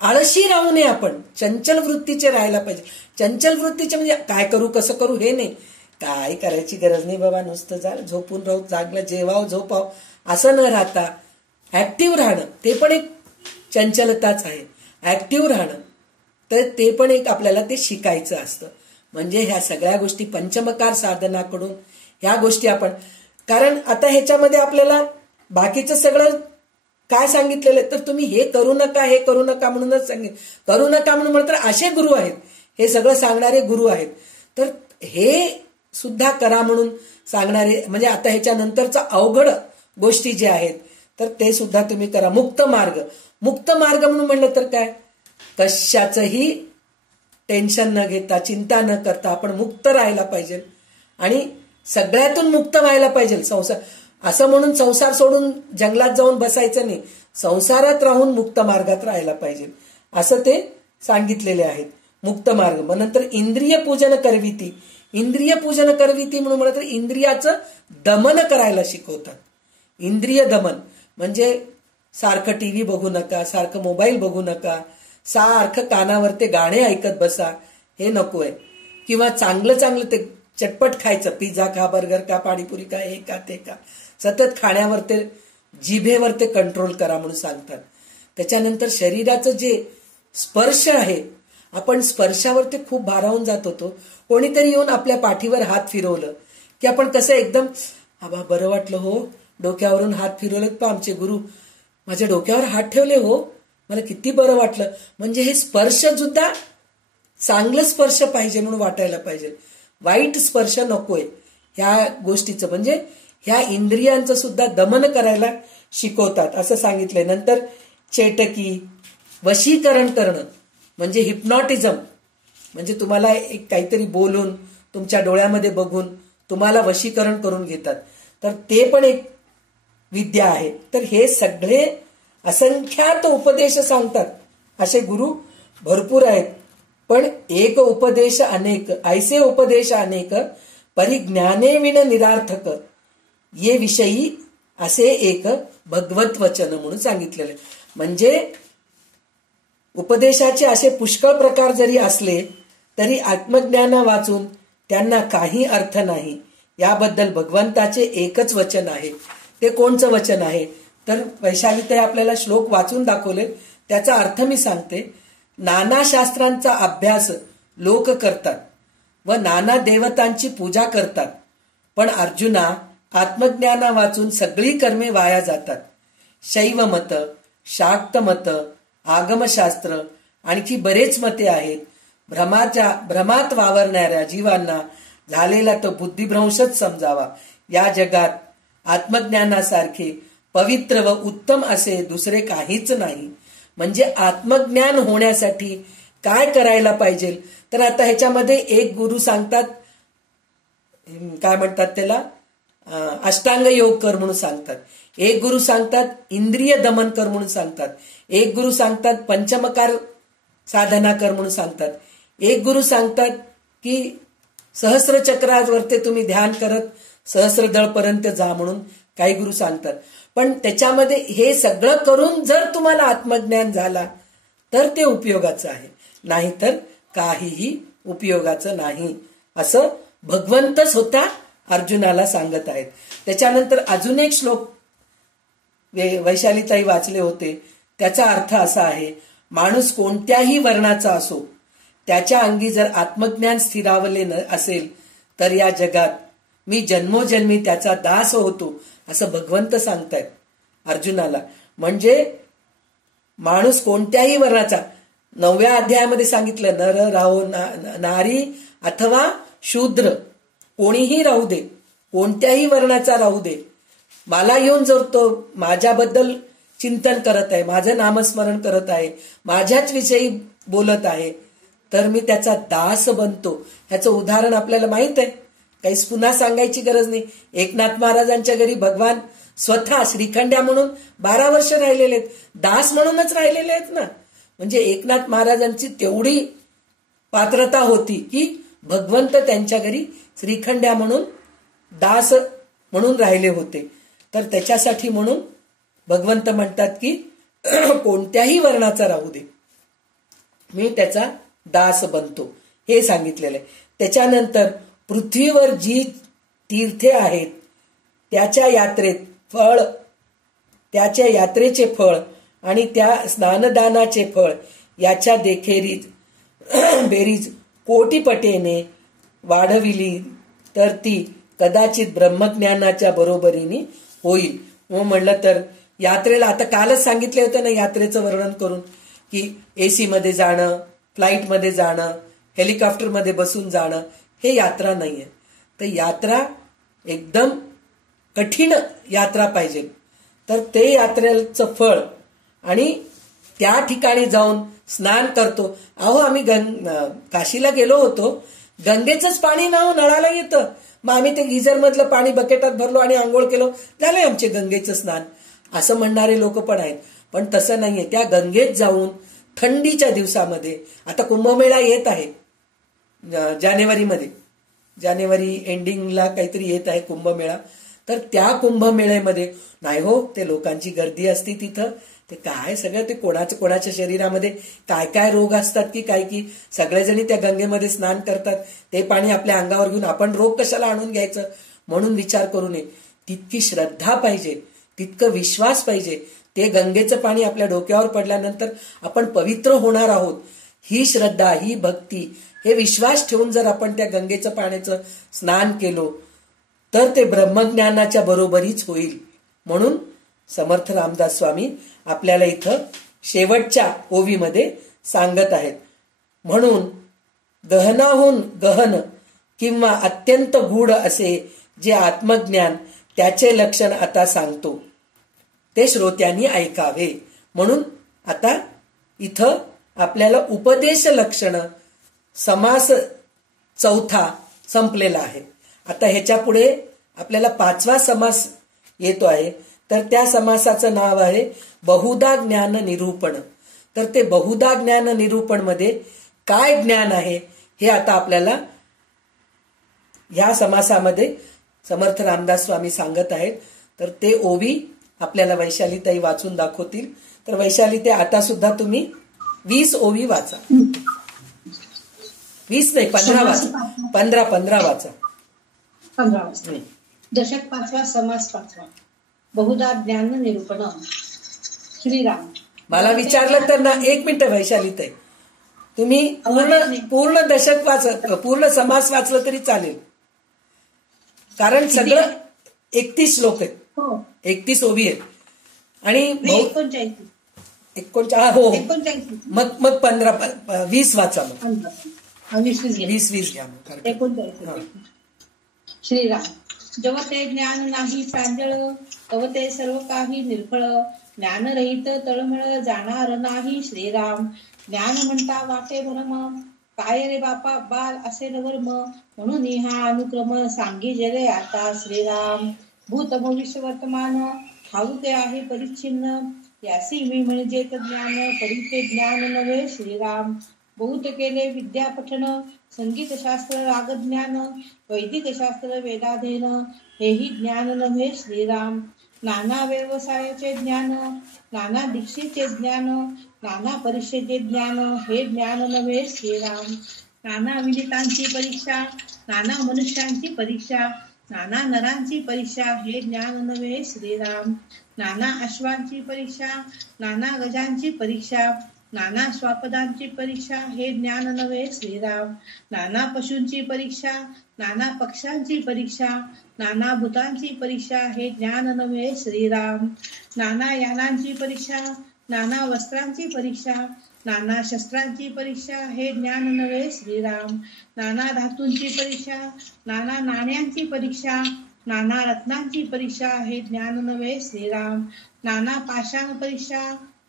आळशी राहू नये, आपण चंचल वृत्तीचे राहायला पाहिजे. चंचल वृत्तीचे म्हणजे काय करू कसं करू हे नाही, काय करायची गरज नाही बाबा, नुसतं झोपून राहू, जागलं जेवाव झोपाव असं न राहता ऍक्टिव्ह राहणं, ते पण एक चंचलताच आहे. ऍक्टिव्ह राहणं, तर ते पण एक आपल्याला ते शिकायचं असतं. म्हणजे ह्या सगळ्या गोष्टी पंचमकार साधनाकडून ह्या गोष्टी आपण, कारण आता ह्याच्यामध्ये आपल्याला बाकीचं सगळं काय सांगितलेलं तर तुम्ही हे करू नका, हे करू नका म्हणूनच सांगितलं. करू नका म्हणून म्हणत तर असे गुरु आहेत, हे सगळं सांगणारे गुरु आहेत. तर हे सुद्धा करा म्हणून सांगणारे, म्हणजे आता ह्याच्या नंतरचा अवघड गोष्टी ज्या आहेत तर ते सुद्धा तुम्ही करा. मुक्त मार्ग म्हणून म्हणलं तर काय, कशाचंही टेन्शन न घेता, चिंता न करता आपण मुक्त राहायला पाहिजे आणि सगळ्यातून मुक्त व्हायला पाहिजे. संसार असं म्हणून संसार सोडून जंगलात जाऊन बसायचं नाही, संसारात राहून मुक्त मार्गात राहायला पाहिजे असं ते सांगितलेले आहेत. मुक्त मार्ग. मग नंतर इंद्रिय पूजन करविती. इंद्रिय पूजन करविती म्हणून म्हणलं तर इंद्रियाचं दमन करायला शिकवतात. इंद्रिय दमन म्हणजे सारखं टीव्ही बघू नका, सारखं मोबाईल बघू नका, सारखं कानावर ते गाणे ऐकत बसा, हे नकोय. किंवा चांगलं ते चटपट खायचं, पिझ्झा खा, बर्गर खा, पाणीपुरी खा, हे का ते का, सतत खाण्यावर ते जिभेवर ते कंट्रोल करा म्हणून सांगतात. त्याच्यानंतर शरीराचं जे स्पर्श आहे, आपण स्पर्शावर ते खूप भारावून जात होतो. कोणीतरी येऊन आपल्या पाठीवर हात फिरवलं की आपण कसं एकदम आबा बरं वाटलं हो, डोक्यावरून हात फिरवलेत पण आमचे गुरु, माझ्या डोक्यावर हात ठेवले हो, मला किती बरं वाटलं. म्हणजे हे स्पर्श सुद्धा चांगलं स्पर्श पाहिजे म्हणून वाटायला पाहिजे, वाईट स्पर्श नकोय. ह्या गोष्टीचं म्हणजे ह्या इंद्रियांचं सुद्धा दमन करायला शिकवतात असं सांगितलंय. नंतर चेटकी, वशीकरण करणं म्हणजे हिप्नॉटिझम, म्हणजे तुम्हाला एक काहीतरी बोलून तुमच्या डोळ्यामध्ये बघून तुम्हाला वशीकरण करून घेतात, तर ते पण एक विद्या आहे. तर हे सगळे असंख्यात उपदेश सांगतात, असे गुरु भरपूर आहेत. पण एक उपदेश अनेक, ऐसे उपदेश अनेक, परिज्ञाने विन निरार्थक, ये विषयी असे एक भगवत वचन म्हणून सांगितलेले. म्हणजे उपदेशाचे असे पुष्कळ प्रकार जरी असले तरी आत्मज्ञाना वाचून त्यांना काही अर्थ नाही. याबद्दल भगवंताचे एकच वचन आहे. ते कोणचं वचन आहे तर वैशालीताई आपल्याला श्लोक वाचून दाखवले, त्याचा अर्थ मी सांगते. नाना शास्त्रांचा अभ्यास लोक करतात व नाना देवतांची पूजा करतात, पण अर्जुना आत्मज्ञाना वाचून सगळी कर्मे वाया जातात. शैव मत, शाक्त मत, आगमशास्त्र आणखी बरेच मते आहेत. भ्रमात वावरणाऱ्या जीवांना झालेला तो बुद्धिभ्रंशच समजावा. या जगात आत्मज्ञानासारखे पवित्र व उत्तम असे दुसरे काहीच नाही. म्हणजे आत्मज्ञान होण्यासाठी काय करायला पाहिजे तर आता ह्याच्यामध्ये एक गुरु सांगतात, काय म्हणतात त्याला, अष्टांग योग कर म्हणून सांगतात. एक गुरु सांगतात इंद्रिय दमन कर म्हणून सांगतात. एक गुरु सांगतात पंचमकार साधना कर म्हणून सांगतात. एक गुरु सांगतात की सहस्र चक्रावरती तुम्ही ध्यान करत सहस्रदळपर्यंत जा म्हणून काही गुरु सांगतात. पण त्याच्यामध्ये हे सगळं करून जर तुम्हाला आत्मज्ञान झाला तर ते उपयोगाचं आहे, नाहीतर काहीही उपयोगाचं नाही असं भगवंत स्वतः अर्जुनाला सांगत आहेत. त्याच्यानंतर अजून एक श्लोक वैशालीताई वाचले होते, त्याचा अर्थ असा आहे, माणूस कोणत्याही वर्णाचा असो त्याच्या अंगी जर आत्मज्ञान स्थिरावले असेल तर या जगात मी जन्मोजन्मी त्याचा दास होतो असं भगवंत सांगतायत अर्जुनाला. म्हणजे माणूस कोणत्याही वर्णाचा, 9व्या अध्यायामध्ये सांगितलं, नर राहो नारी अथवा शूद्र कोणीही राहू दे, कोणत्याही वर्णाचा राहू दे, मला येऊन जर तो माझ्याबद्दल चिंतन करत आहे, माझं नामस्मरण करत आहे, माझ्याच विषयी बोलत आहे तर मी त्याचा दास बनतो. ह्याचं उदाहरण आपल्याला माहित आहे, काही पुन्हा सांगायची गरज नाही. एकनाथ महाराजांच्या घरी भगवान स्वतः श्रीखंड्या म्हणून 12 वर्ष राहिलेले आहेत, दास म्हणूनच राहिलेले आहेत ना. म्हणजे एकनाथ महाराजांची तेवढी पात्रता होती की भगवंत त्यांच्या घरी श्रीखंड्या म्हणून दास म्हणून राहिले होते. तर त्याच्यासाठी म्हणून भगवंत म्हणतात की कोणत्याही वर्णाचा राहू दे मी त्याचा दास बनतो, हे सांगितलेलं आहे. त्याच्यानंतर पृथ्वीवर जी तीर्थे आहेत त्याच्या यात्रेचे फळ आणि त्या स्नानदानाचे फळ याच्या बेरीज कोटीपटीने वाढविली तर ती कदाचित ब्रह्मज्ञानाच्या बरोबरीने होईल. मग म्हणलं तर यात्रेला, आता कालच सांगितले होतं ना यात्रेचं वर्णन करून की एसी मध्ये जाणं, फ्लाईट मध्ये जाणं, हेलिकॉप्टरमध्ये बसून जाणं हे यात्रा नाहीये. तर यात्रा एकदम कठीण यात्रा पाहिजे. तर ते यात्रेचं फळ आणि त्या ठिकाणी जाऊन स्नान करतो. अहो आम्ही काशीला गेलो होतो, गंगेचंच पाणी ना नळाला येतं, मग आम्ही ते गिझर मधलं पाणी बकेटात भरलो आणि आंघोळ केलो, झालंय आमचे गंगेचं स्नान, असं म्हणणारे लोक पण आहेत. पण तसं नाहीये. त्या गंगेत जाऊन थंडीच्या दिवसामध्ये, आता कुंभमेळा येत आहे जानेवारी एंडिंगला काहीतरी येत आहे कुंभमेळा. तर त्या कुंभमेळ्यामध्ये नाही हो, ते लोकांची गर्दी असते तिथं, ते काय सगळं ते कोणाच्या शरीरामध्ये काय काय रोग असतात की काय की सगळेजणी त्या गंगेमध्ये स्नान करतात, ते पाणी आपल्या अंगावर घेऊन आपण रोग कशाला आणून घ्यायचं म्हणून विचार करू नये. तितकी श्रद्धा पाहिजे, तितकं विश्वास पाहिजे. ते गंगेचं पाणी आपल्या डोक्यावर पडल्यानंतर आपण पवित्र होणार आहोत, ही श्रद्धा, ही भक्ती, हे विश्वास ठेवून जर आपण त्या गंगेचं पाण्याचं स्नान केलो तर ते ब्रह्मज्ञानाच्या बरोबरीच होईल. म्हणून समर्थ रामदास स्वामी आपल्याला इथं शेवटच्या ओवीमध्ये सांगत आहेत. म्हणून गहनाहून गहन किंवा अत्यंत गूढ असे जे आत्मज्ञान, त्याचे लक्षण आता सांगतो, ते श्रोत्यांनी ऐकावे. म्हणून आता इथं आपल्याला उपदेश लक्षण समास 4था संपलेला आहे. आता ह्याच्या पुढे आपल्याला 5वा समास येतो आहे. तर त्या समासाचं नाव आहे बहुधा ज्ञान निरूपण. तर ते बहुधा ज्ञान निरूपण मध्ये काय ज्ञान आहे हे आता आपल्याला ह्या समासामध्ये समर्थ रामदास स्वामी सांगत आहेत. तर ते ओवी आपल्याला वैशालीताई वाचून दाखवतील. तर वैशालीताई आता सुद्धा तुम्ही 20 ओवी वाचा. 20 नाही, 15 वाचा. 15 वाचा. 15 वाजता. दशक 5वा, समास 5वा. बहुधा ज्ञान निरूपण. श्रीराम. मला विचारलं तर ना, 1 मिनिट वैशाली ताई, तुम्ही पूर्ण दशक वाचत, पूर्ण समास वाचलं तरी चालेल, कारण सगळं 31 श्लोक आहेत. 31 ओवी आहेत. आणि 39 हो, मग 20 वाचा. मग 20 घ्या. 39. श्रीराम. जव ते ज्ञान नाही प्रांजळ, तव ते सर्व काही निर्फळ. ज्ञानरहित तळमळ जाणार नाही. श्रीराम. ज्ञान म्हणता वाटे भरम, काय रे बापा बाल असे नवर्म. म्हणून हा अनुक्रम सांगी जले आता. श्रीराम. भूत भविष्य वर्तमान ठाऊके आहे परिच्छिन्न. यासी मी म्हणजे ज्ञान, परिते ज्ञान नव्हे. श्रीराम. बहुत केले विद्या पठन, संगीत शास्त्र रागज्ञान. वैदिक शास्त्र वेदाधीन, हेही ज्ञान नव्हे. श्रीराम. नाना व्यवसायाचे ज्ञान, नाना दीक्षेचे ज्ञान, नाना परीक्षेचे ज्ञान, हे ज्ञान नव्हे. श्रीराम. नाना विदितांची परीक्षा, नाना मनुष्यांची परीक्षा, नाना नरांची परीक्षा, हे ज्ञान नव्हे. श्रीराम. नाना अश्वांची परीक्षा, नाना गजांची परीक्षा, नाना स्वापदांची परीक्षा, हे ज्ञान नव्हे. श्रीराम. नाना पशूंची परीक्षा, नाना पक्ष्यांची परीक्षा, नाना भूतांची परीक्षा, हे ज्ञान नव्हे. श्रीराम. नाना यानांची परीक्षा, नाना वस्त्रांची परीक्षा, नाना शस्त्रांची परीक्षा, हे ज्ञान नव्हे. श्रीराम. नाना धातूंची परीक्षा, नाना नाण्यांची परीक्षा, नाना रत्नांची परीक्षा, हे ज्ञान नव्हे. श्रीराम. नाना पाषाण परीक्षा,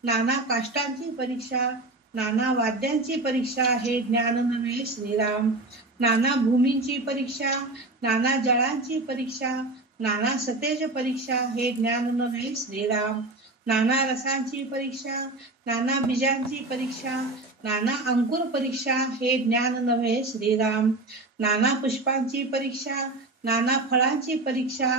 नाना काष्टांची परीक्षा, नाना वाद्यांची परीक्षा, हे ज्ञान नव्हे. श्रीराम. नाना भूमींची परीक्षा, नाना जळांची परीक्षा, नाना सतेज परीक्षा, हे ज्ञान नव्हे. श्रीराम. नाना रसांची परीक्षा, नाना बीजांची परीक्षा, नाना अंकुर परीक्षा, हे ज्ञान नव्हे. श्रीराम. नाना पुष्पांची परीक्षा, नाना फळांची परीक्षा,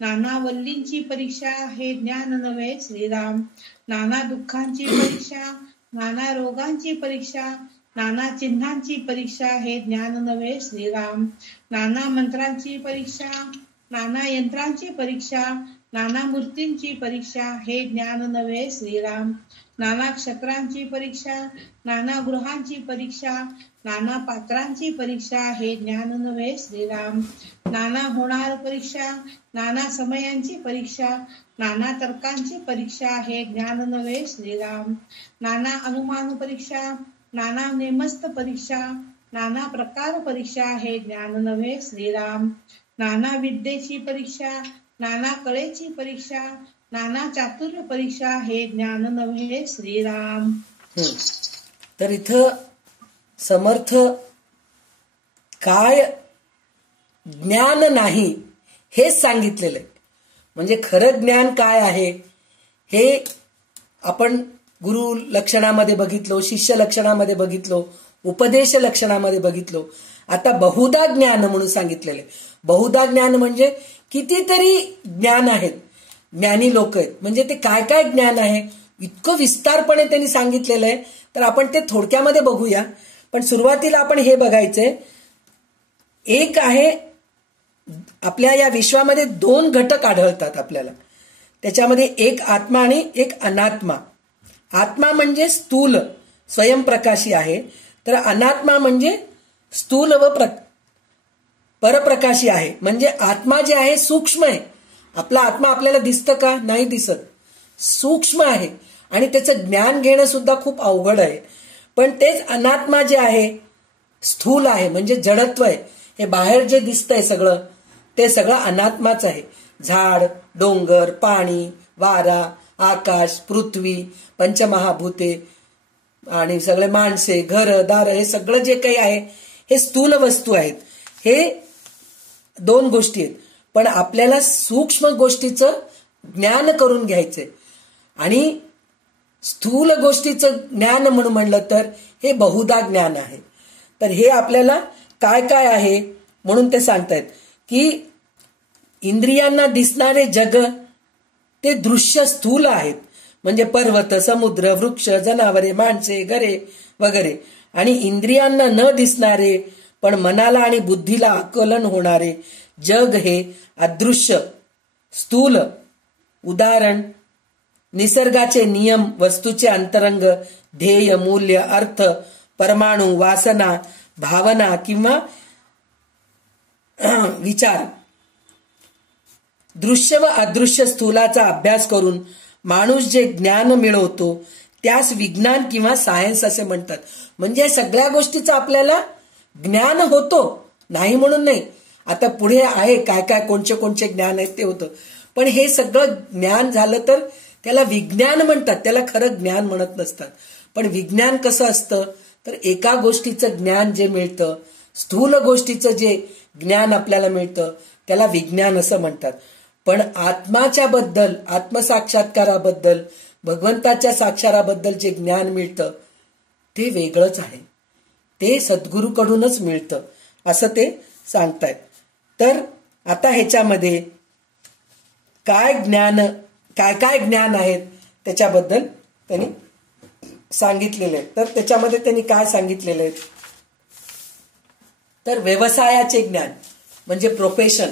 नाना वल्लींची परीक्षा, हे ज्ञान नव्हे. श्रीराम. नाना दुःखांची परीक्षा, नाना रोगांची परीक्षा, नाना चिन्हांची परीक्षा, हे ज्ञान नव्हे. श्रीराम. नाना मंत्रांची परीक्षा, नाना यंत्रांची परीक्षा, नाना मूर्तींची परीक्षा, हे ज्ञान नव्हे. श्रीराम. नाना क्षत्रांची परीक्षा, नाना गृहांची परीक्षा, नाना पात्रांची परीक्षा, हे ज्ञान नव्हे. श्रीराम. नाना होणार परीक्षा, नाना समयांची परीक्षा, नाना तर्कांची परीक्षा, हे ज्ञान नव्हे. श्रीराम. नाना अनुमान परीक्षा, नाना नेमस्त परीक्षा, नाना प्रकार परीक्षा, हे ज्ञान नव्हे. श्रीराम. नाना विद्येची परीक्षा, नाना कळेची परीक्षा, नाना चातुर्य परीक्षा, हे ज्ञान नव्हे. श्रीराम. तर इथं समर्थ काय ज्ञान नाही हेच सांगितलेलं आहे. म्हणजे खरं ज्ञान काय आहे हे आपण गुरु लक्षणामध्ये बघितलो, शिष्य लक्षणामध्ये बघितलो, उपदेश लक्षणामध्ये बघितलो. आता बहुधा ज्ञान म्हणून सांगितलेलं आहे. बहुधा ज्ञान म्हणजे कितीतरी ज्ञान आहेत, ज्ञानी लोक आहेत. म्हणजे ते काय काय ज्ञान आहे इतकं विस्तारपणे त्यांनी सांगितलेलं आहे. तर आपण ते थोडक्यामध्ये बघूया. पण सुरुवातीला आपण हे बघायचंय, एक आहे आपल्या या विश्वामध्ये 2 घटक आढळतात आपल्याला. त्याच्यामध्ये एक आत्मा आणि एक अनात्मा. आत्मा म्हणजे स्थूल स्वयंप्रकाशी आहे, तर अनात्मा म्हणजे स्थूल व परप्रकाशी आहे. म्हणजे आत्मा जे आहे सूक्ष्म आहे. आपला आत्मा आपल्याला दिसतं का? नाही दिसत, सूक्ष्म आहे आणि त्याचं ज्ञान घेणं सुद्धा खूप अवघड आहे. पण तेच अनात्मा जे आहे स्थूल आहे, म्हणजे जडत्व आहे. हे बाहेर जे दिसतंय सगळं ते सगळं अनात्माच आहे. झाड, डोंगर, पाणी, वारा, आकाश, पृथ्वी, पंचमहाभूते आणि सगळे माणसे, घर, दार, हे सगळं जे काही आहे हे स्थूल वस्तू आहेत. हे 2 गोष्टी आहेत. पण आपल्याला सूक्ष्म गोष्टीचं ज्ञान करून घ्यायचंय आणि स्थूल गोष्टीचं ज्ञान म्हणून म्हणलं तर हे बहुधा ज्ञान आहे. तर हे आपल्याला काय काय आहे म्हणून ते सांगतायत की इंद्रियांना दिसणारे जग ते दृश्य स्थूल आहेत. म्हणजे पर्वत, समुद्र, वृक्ष, जनावरे, माणसे, घरे वगैरे, आणि इंद्रियांना न दिसणारे पण मनाला आणि बुद्धीला आकलन होणारे जग हे अदृश्य स्थूल उदाहरण निसर्गाचे नियम, वस्तूचे अंतरंग, ध्येय, मूल्य, अर्थ, परमाणू, वासना, भावना किंवा विचार. दृश्य व अदृश्य स्थूलाचा अभ्यास करून माणूस जे ज्ञान मिळवतो त्यास विज्ञान किंवा सायन्स असे म्हणतात. म्हणजे सगळ्या गोष्टीचं आपल्याला ज्ञान होतो, नाही म्हणून नाही. आता पुढे आहे काय काय कोणचे कोणचे ज्ञान आहेत ते होतं, पण हे सगळं ज्ञान झालं तर त्याला विज्ञान म्हणतात, त्याला खरं ज्ञान म्हणत नसतात. पण विज्ञान कसं असतं तर एका गोष्टीचं ज्ञान जे मिळतं, स्थूल गोष्टीचं जे ज्ञान आपल्याला मिळतं त्याला विज्ञान असं म्हणतात. पण आत्माच्या बद्दल, आत्मसाक्षात्काराबद्दल, भगवंताच्या साक्षाराबद्दल जे ज्ञान मिळतं ते वेगळंच आहे, ते सद्गुरूकडूनच मिळतं असं ते सांगतायत. तर आता ह्याच्यामध्ये काय काय ज्ञान आहेत त्याच्याबद्दल त्यांनी सांगितलेले आहेत. तर त्याच्यामध्ये त्यांनी काय सांगितलेले आहेत तर व्यवसायाचे ज्ञान म्हणजे प्रोफेशन,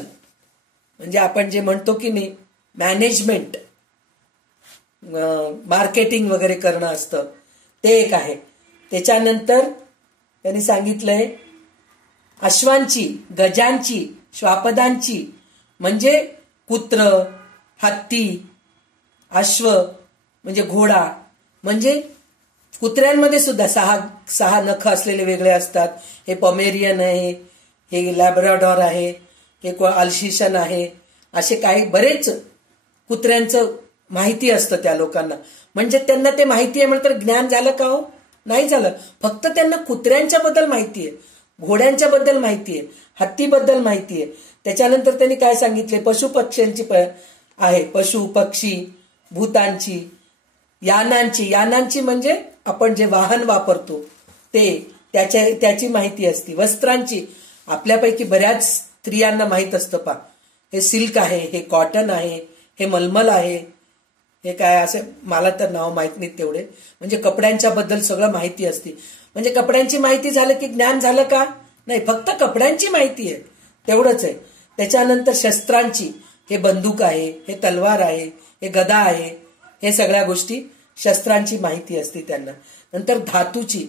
म्हणजे आपण जे म्हणतो की नाही मॅनेजमेंट, मार्केटिंग वगैरे करणं असतं ते एक आहे. त्याच्यानंतर त्यांनी सांगितलंय अश्वांची, गजांची, श्वापदांची म्हणजे कुत्र, हत्ती, अश्व म्हणजे घोडा, म्हणजे कुत्र्यांमध्ये सुद्धा सहा नख असलेले वेगळे असतात. हे पॉमेरियन आहे, हे लॅब्राडॉर आहे, हे अल्शिशन आहे, असे काही बरेच कुत्र्यांचं माहिती असतं त्या लोकांना. म्हणजे त्यांना ते माहिती आहे म्हणतात ज्ञान झालं का हो? नाही झालं. फक्त त्यांना कुत्र्यांच्या बद्दल माहिती आहे, घोड्यांच्या बद्दल माहिती आहे, हत्तीबद्दल माहिती आहे. त्याच्यानंतर त्यांनी काय सांगितले पशु पक्ष्यांची आहे, पशु पक्षी, भूतांची, यानांची म्हणजे आपण जे वाहन वापरतो ते, त्याची माहिती असते. वस्त्रांची आपल्यापैकी बऱ्याच स्त्रियांना माहित असतं पा, हे सिल्क आहे, हे कॉटन आहे, हे मलमल आहे, हे काय असे मला तर नाव माहित नाही तेवढे. म्हणजे कपड्यांच्या बद्दल सगळं माहिती असते. म्हणजे कपड्यांची माहिती झालं की ज्ञान झालं का? नाही, फक्त कपड्यांची माहिती आहे तेवढंच आहे. त्याच्यानंतर शस्त्रांची, हे बंदूक आहे, हे तलवार आहे, हे गदा आहे, हे सगळ्या गोष्टी शस्त्रांची माहिती असते त्यांना. नंतर धातूची,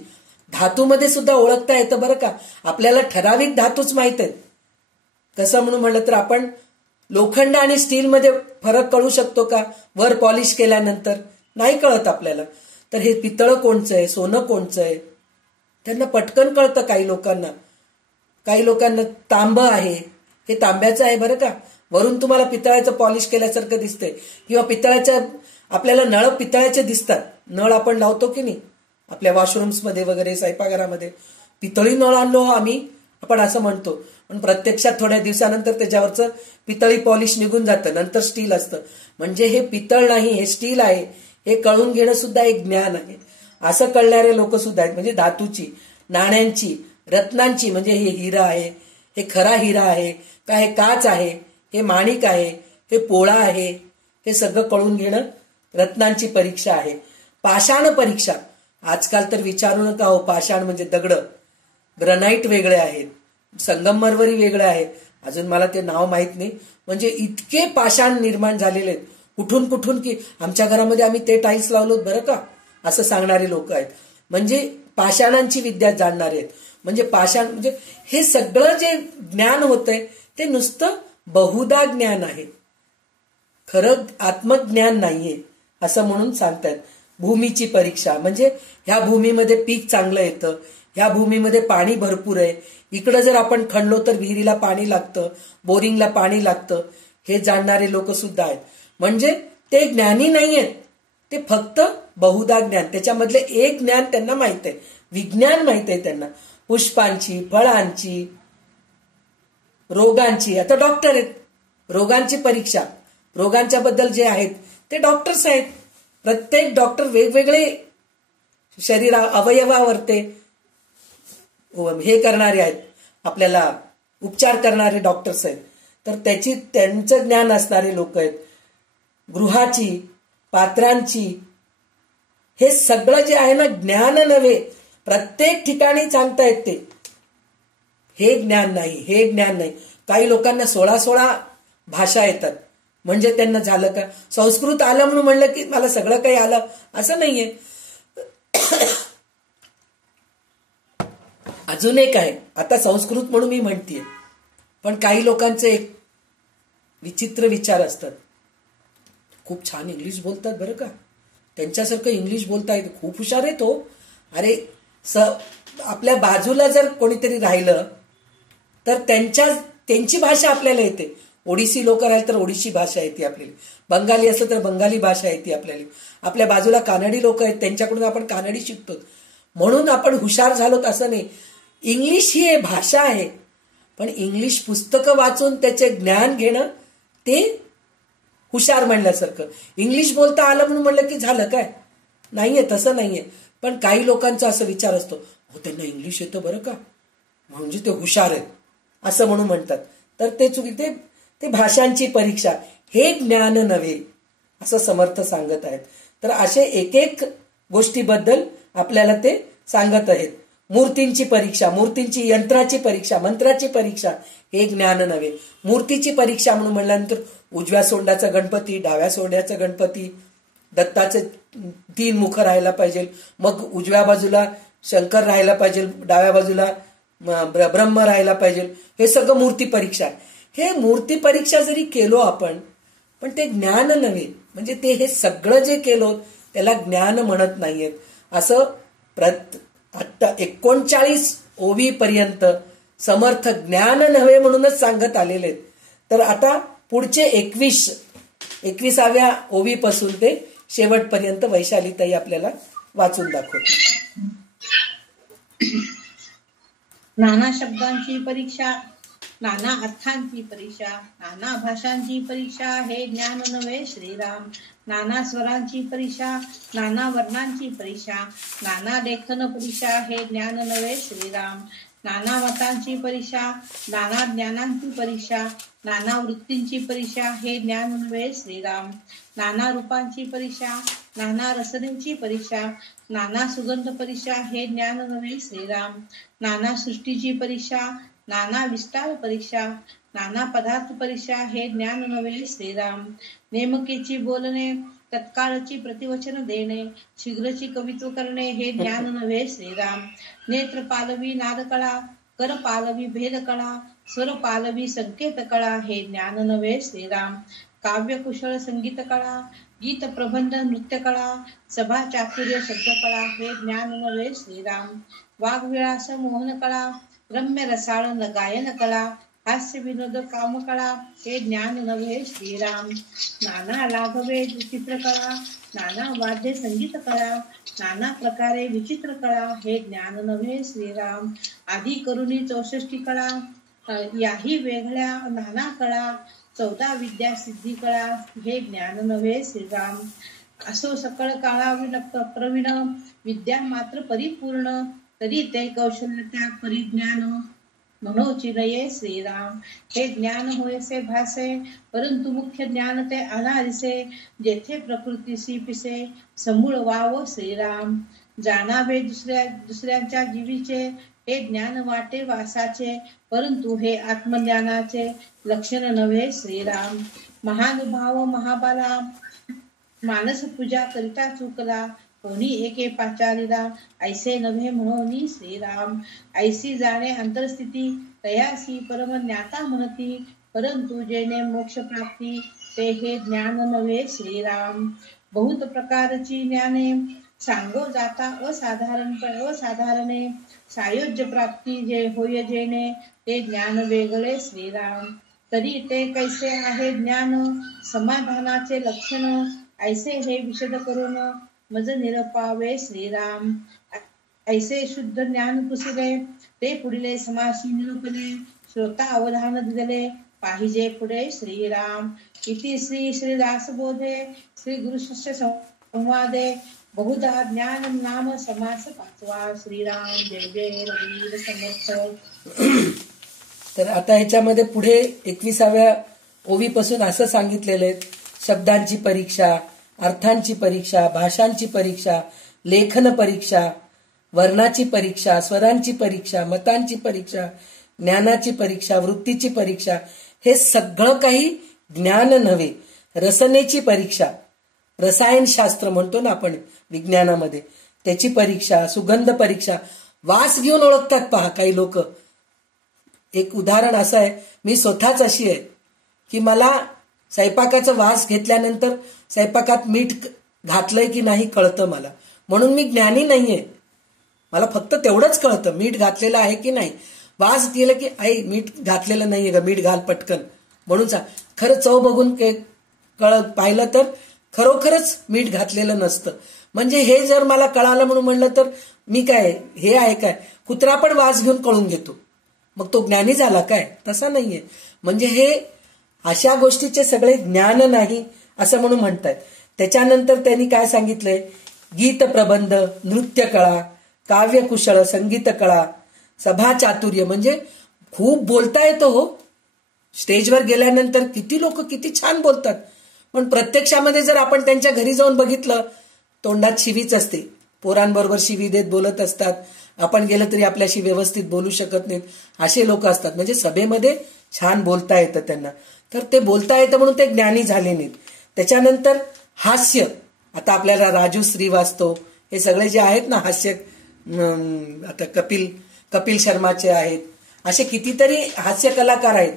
धातूमध्ये सुद्धा ओळखता येतं बरं का. आपल्याला ठराविक धातूच माहित आहेत. कसं म्हणून म्हणलं तर आपण लोखंड आणि स्टीलमध्ये फरक कळू शकतो का वर पॉलिश केल्यानंतर? नाही कळत आपल्याला. तर हे पितळ कोणचं आहे, सोनं कोणचं आहे, त्यांना पटकन कळतं. काही लोकांना तांब आहे, हे तांब्याचं आहे बरं का, वरून तुम्हाला पितळाचं पॉलिश केल्यासारखं दिसतंय. किंवा पितळाच्या आपल्याला नळ पितळाचे दिसतात, नळ आपण लावतो की नाही आपल्या वॉशरूम्समध्ये वगैरे, स्वयंपाकघरामध्ये पितळी नळ आणलो आम्ही, आपण असं म्हणतो. पण प्रत्यक्षात थोड्या दिवसानंतर त्याच्यावरचं पितळी पॉलिश निघून जातं, नंतर स्टील असतं. म्हणजे हे पितळ नाही, हे स्टील आहे, हे कळून घेणं सुद्धा एक ज्ञान आहे. असं कळणारे लोक सुद्धा आहेत. म्हणजे धातूची, नाण्यांची, रत्नांची, म्हणजे हे हिरा आहे, हे खरा हिरा आहे का, हे काच आहे, हे माणिक आहे, हे पोळा आहे, हे सगळं कळून घेणं रत्नांची परीक्षा आहे. पाषाण परीक्षा, आजकाल तर विचारू नका हो, पाषाण म्हणजे दगड, ग्रनाईट वेगळे आहेत, संगमरवरी वेगळे आहेत, अजून मला ते नाव माहित नाही. म्हणजे इतके पाषाण निर्माण झालेले आहेत कुठून कुठून की आमच्या घरामध्ये आम्ही ते टाईल्स लावलोत बरं का, असं सांगणारे लोक आहेत. म्हणजे पाषाणांची विद्या जाणणारे आहेत. म्हणजे पाषाण म्हणजे हे सगळं जे ज्ञान होतंय ते नुसतं बहुधा ज्ञान आहे, खरं आत्मज्ञान नाहीये असं म्हणून सांगतायत. भूमीची परीक्षा म्हणजे ह्या भूमीमध्ये पीक चांगलं येतं, ह्या भूमीमध्ये पाणी भरपूर आहे, इकडं जर आपण खणलो तर विहिरीला पाणी लागतं, बोरिंगला पाणी लागतं, हे जाणणारे लोक सुद्धा आहेत. म्हणजे ते ज्ञानी नाही आहेत, ते फक्त बहुधा ज्ञान, त्याच्यामधले एक ज्ञान त्यांना माहित आहे, विज्ञान माहित आहे त्यांना. पुष्पांची, फळांची, रोगांची, आता डॉक्टर आहेत, रोगांची परीक्षा, रोगांच्या बद्दल जे आहेत ते डॉक्टर्स आहेत. प्रत्येक डॉक्टर वेगवेगळे शरीरा अवयवावर ते हे करणारे आहेत, आपल्याला उपचार करणारे डॉक्टर्स आहेत. तर त्यांचं ज्ञान असणारे लोक आहेत. गृहाची, पात्रांची, हे सगळं जे आहे ना ज्ञान नव्हे, प्रत्येक ठिकाणी सांगतायत ते. हे ज्ञान नाही, हे ज्ञान नाही. काही लोकांना 16 भाषा येतात म्हणजे त्यांना झालं का? संस्कृत आलं म्हणून म्हणलं की मला सगळं काही आलं असं नाहीये. अजून एक आहे, आता संस्कृत म्हणून मी म्हणतेय, पण काही लोकांचे एक विचित्र विचार असतात. खूप छान इंग्लिश बोलतात बरं का, त्यांच्यासारखं इंग्लिश बोलता येतं, खूप हुशार आहे तो. अरे आपल्या बाजूला जर कोणीतरी राहिलं तर त्यांची भाषा आपल्याला येते. ओडिसी लोक राहिले तर ओडिशी भाषा येते आपल्याला, बंगाली असलं तर बंगाली भाषा येते आपल्याला. आपल्या बाजूला कानडी लोक आहेत, त्यांच्याकडून आपण कानडी शिकतो म्हणून आपण हुशार झालोत असं नाही. इंग्लिश ही भाषा आहे, पण इंग्लिश पुस्तकं वाचून त्याचे ज्ञान घेणं ते हुशार म्हणल्यासारखं. इंग्लिश बोलता आलं म्हणून म्हणलं की झालं काय? नाहीये, तसं नाहीये. पण काही लोकांचा असा विचार असतो, हो त्यांना इंग्लिश येतं बरं का म्हणजे ते हुशार आहेत असं म्हणून म्हणतात. तर ते चुकी, ते भाषांची परीक्षा, हे ज्ञान नव्हे असं समर्थ सांगत आहेत. तर असे एक एक गोष्टीबद्दल आपल्याला ते सांगत आहेत. मूर्तींची परीक्षा, मूर्तींची यंत्राची परीक्षा, मंत्राची परीक्षा, हे ज्ञान नव्हे. मूर्तीची परीक्षा म्हणून म्हणल्यानंतर उजव्या सोंडाचा गणपती, डाव्या सोंड्याचा गणपती, दत्ताचे 3 मुख राहायला पाहिजे, मग उजव्या बाजूला शंकर राहायला पाहिजे, डाव्या बाजूला ब्रह्म राहायला पाहिजे. हे सगळं मूर्ती परीक्षा. हे मूर्ती परीक्षा जरी केलो आपण, पण ते ज्ञान नव्हे. म्हणजे ते हे सगळं जे केलो त्याला ज्ञान म्हणत नाहीयेत. असं आता 39 ओवी पर्यंत समर्थ ज्ञान नव्हे म्हणूनच सांगत आलेले आहेत. तर आता पुढचे 21व्या ओवीपासून ते शेवटपर्यंत वैशालीताई आपल्याला वाचून दाखवते. नाना शब्दांची परीक्षा, नाना अर्थांची परीक्षा, नाना भाषांची परीक्षा, हे ज्ञान नव्हे श्रीराम. नाना स्वरांची परीक्षा, नाना वर्णांची परीक्षा, नाना लेखन परीक्षा, हे ज्ञान नव्हे श्रीराम. नाना मतांची परीक्षा, नाना ज्ञानांची परीक्षा, नाना वृत्तींची परीक्षा, हे ज्ञान नव्हे श्रीराम. नाना रूपांची परीक्षा, नाना रसनेची परीक्षा, नाना सुगंध परीक्षा, हे ज्ञान नव्हे श्रीराम. नाना सृष्टीची परीक्षा, नाना विस्तार परीक्षा, नाना पदार्थ परीक्षा, हे ज्ञान नव्हे श्रीराम. नेमकेची बोलणे, तत्काळची प्रतिवचन देणे, शीघ्रची कवित्व करणे, हे ज्ञान नव्हे श्रीराम. नेत्र पालवी नादकळा, कर पालवी भेदकळा, स्वर पालवी संकेत कळा, हे ज्ञान नव्हे श्रीराम. काव्य कुशळ संगीत कळा, गीत प्रबंध नृत्य कळा, सभा चातुर्य शब्द कळा, हे ज्ञान नव्हे श्रीराम. वाग्विलास मोहन कळा, रम्य रसाळ गायन कळा, हास्य विनोद काम कळा, हे ज्ञान नव्हे श्रीराम. नाना लाघवे चित्रकळा, नाना वाद्य संगीत कळा, नाना प्रकारे विचित्र कळा, हे ज्ञान नव्हे श्रीराम. आधी करुणी 64 कळा, याही वेगळ्या नाना कळा, 14 विद्या सिद्धी कळा, हे ज्ञान नव्हे श्रीराम. असो सकळ काळा प्रवीण, विद्या मात्र परिपूर्ण, तरी ते कौशल्य त्या परिज्ञान, मनोची नये श्रीराम. हे ज्ञान होयसे भासे, परंतु मुख्य ज्ञान ते अनादिसे, जेथे प्रकृतीसी पिसे, समूळ वाव श्रीराम. जाणावे दुसऱ्यांच्या जीवीचे, हे ज्ञान वाटे वासाचे, परंतु हे आत्मज्ञानाचे लक्षण नव्हे श्रीराम. महानुभाव महाबाला, मानस पूजा करिता चुकला, कोणी एके पाचारीला, ऐसे नव्हे म्हणून श्रीराम. ऐसी जाणे अंतरस्थिती, तयासी परम ज्ञाता म्हणती, परंतु जेणे मोक्ष प्राप्ती, ते हे ज्ञान नव्हे श्रीराम. बहुत प्रकारची ज्ञाने, सांगो जाता असाधारणे, सायोज्य प्राप्ती जे होय जेणे, ते ज्ञान वेगळे श्रीराम. तरी ते कैसे आहे ज्ञान, समाधानाचे लक्षण, ऐसे हे विशद करून मज निरपावे श्रीराम. ऐसे शुद्ध ज्ञान पुसिले, ते पुढले समाशी निरूपले, श्रोता अवधान दिले, पाहिजे पुढे श्रीराम. इति श्री श्रीदास बोधे, श्री गुरु शिष्य संवादे, बहुधा ज्ञान नाम समास 5वा. श्रीराम जय जय रघुवीर समर्थ. तर आता ह्याच्यामध्ये पुढे 21व्या ओवीपासून असं सांगितलेलं आहे, शब्दांची परीक्षा, अर्थांची परीक्षा, भाषांची परीक्षा, लेखन परीक्षा, वर्णाची परीक्षा, स्वरांची परीक्षा, मतांची परीक्षा, ज्ञानाची परीक्षा, वृत्तीची परीक्षा, हे सगळं काही ज्ञान नव्हे, रसनेची परीक्षा, रसायनशास्त्र म्हणतो ना आपण विज्ञानामध्ये, त्याची परीक्षा, सुगंध परीक्षा, वास घेऊन ओळखतात पहा काही लोक. एक उदाहरण असं आहे, मी स्वतःच अशी आहे की मला स्वयंपाकाचा वास घेतल्यानंतर स्वयंपाकात मीठ घातलंय की नाही कळतं मला, म्हणून मी ज्ञानी नाहीये. मला फक्त तेवढंच कळतं मीठ घातलेलं आहे की नाही. वास गेलं की आई मीठ घातलेलं नाहीये ग, मीठ घाल पटकन म्हणून खरं चव बघून पाहिलं तर खरोखरच मीठ घातलेलं नसतं. म्हणजे हे जर मला कळालं म्हणून म्हणलं तर मी काय हे आहे काय, कुत्रा पण वास घेऊन कळून घेतो, मग तो ज्ञानी झाला काय? तसा नाहीये. म्हणजे हे अशा गोष्टीचे सगळे ज्ञान नाही असं म्हणून म्हणतात. त्याच्यानंतर त्यांनी काय सांगितलंय, गीत प्रबंध, नृत्य कळा, काव्यकुशळ, संगीत कळा, सभा चातुर्य, म्हणजे खूप बोलता येतं हो. स्टेजवर गेल्यानंतर किती लोक किती छान बोलतात, पण प्रत्यक्षामध्ये जर आपण त्यांच्या घरी जाऊन बघितलं, तोंडात शिवीच असते, पोरांबरोबर शिवी देत बोलत असतात. आपण गेलं तरी आपल्याशी व्यवस्थित बोलू शकत नाहीत, असे लोक असतात. म्हणजे सभेमध्ये छान बोलता येतं त्यांना, तर ते बोलता येतं म्हणून ते ज्ञानी झाले नाहीत. त्याच्यानंतर हास्य, आता आपल्याला राजू श्रीवास्तव हे सगळे जे आहेत ना हास्य, आता कपिल शर्माचे आहेत, असे कितीतरी हास्य कलाकार आहेत.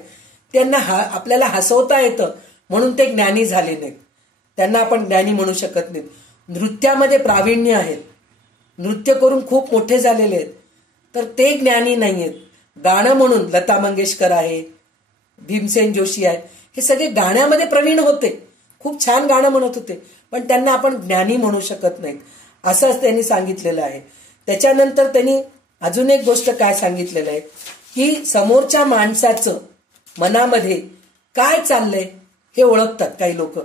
त्यांना आपल्याला हसवता येतं म्हणून ते ज्ञानी झाले नाहीत, त्यांना आपण ज्ञानी म्हणू शकत नाहीत. नृत्यामध्ये प्रावीण्य आहेत, नृत्य करून खूप मोठे झालेले आहेत, तर ते ज्ञानी नाही आहेत. गाणं म्हणून लता मंगेशकर आहे, भीमसेन जोशी आहे, हे सगळे गाण्यामध्ये प्रवीण होते, खूप छान गाणं म्हणत होते, पण त्यांना आपण ज्ञानी म्हणू शकत नाहीत, असंच त्यांनी सांगितलेलं आहे. त्याच्यानंतर त्यांनी अजून एक गोष्ट काय सांगितलेलं आहे की समोरच्या माणसाचं मनामध्ये काय चाललंय हे ओळखतात काही लोक.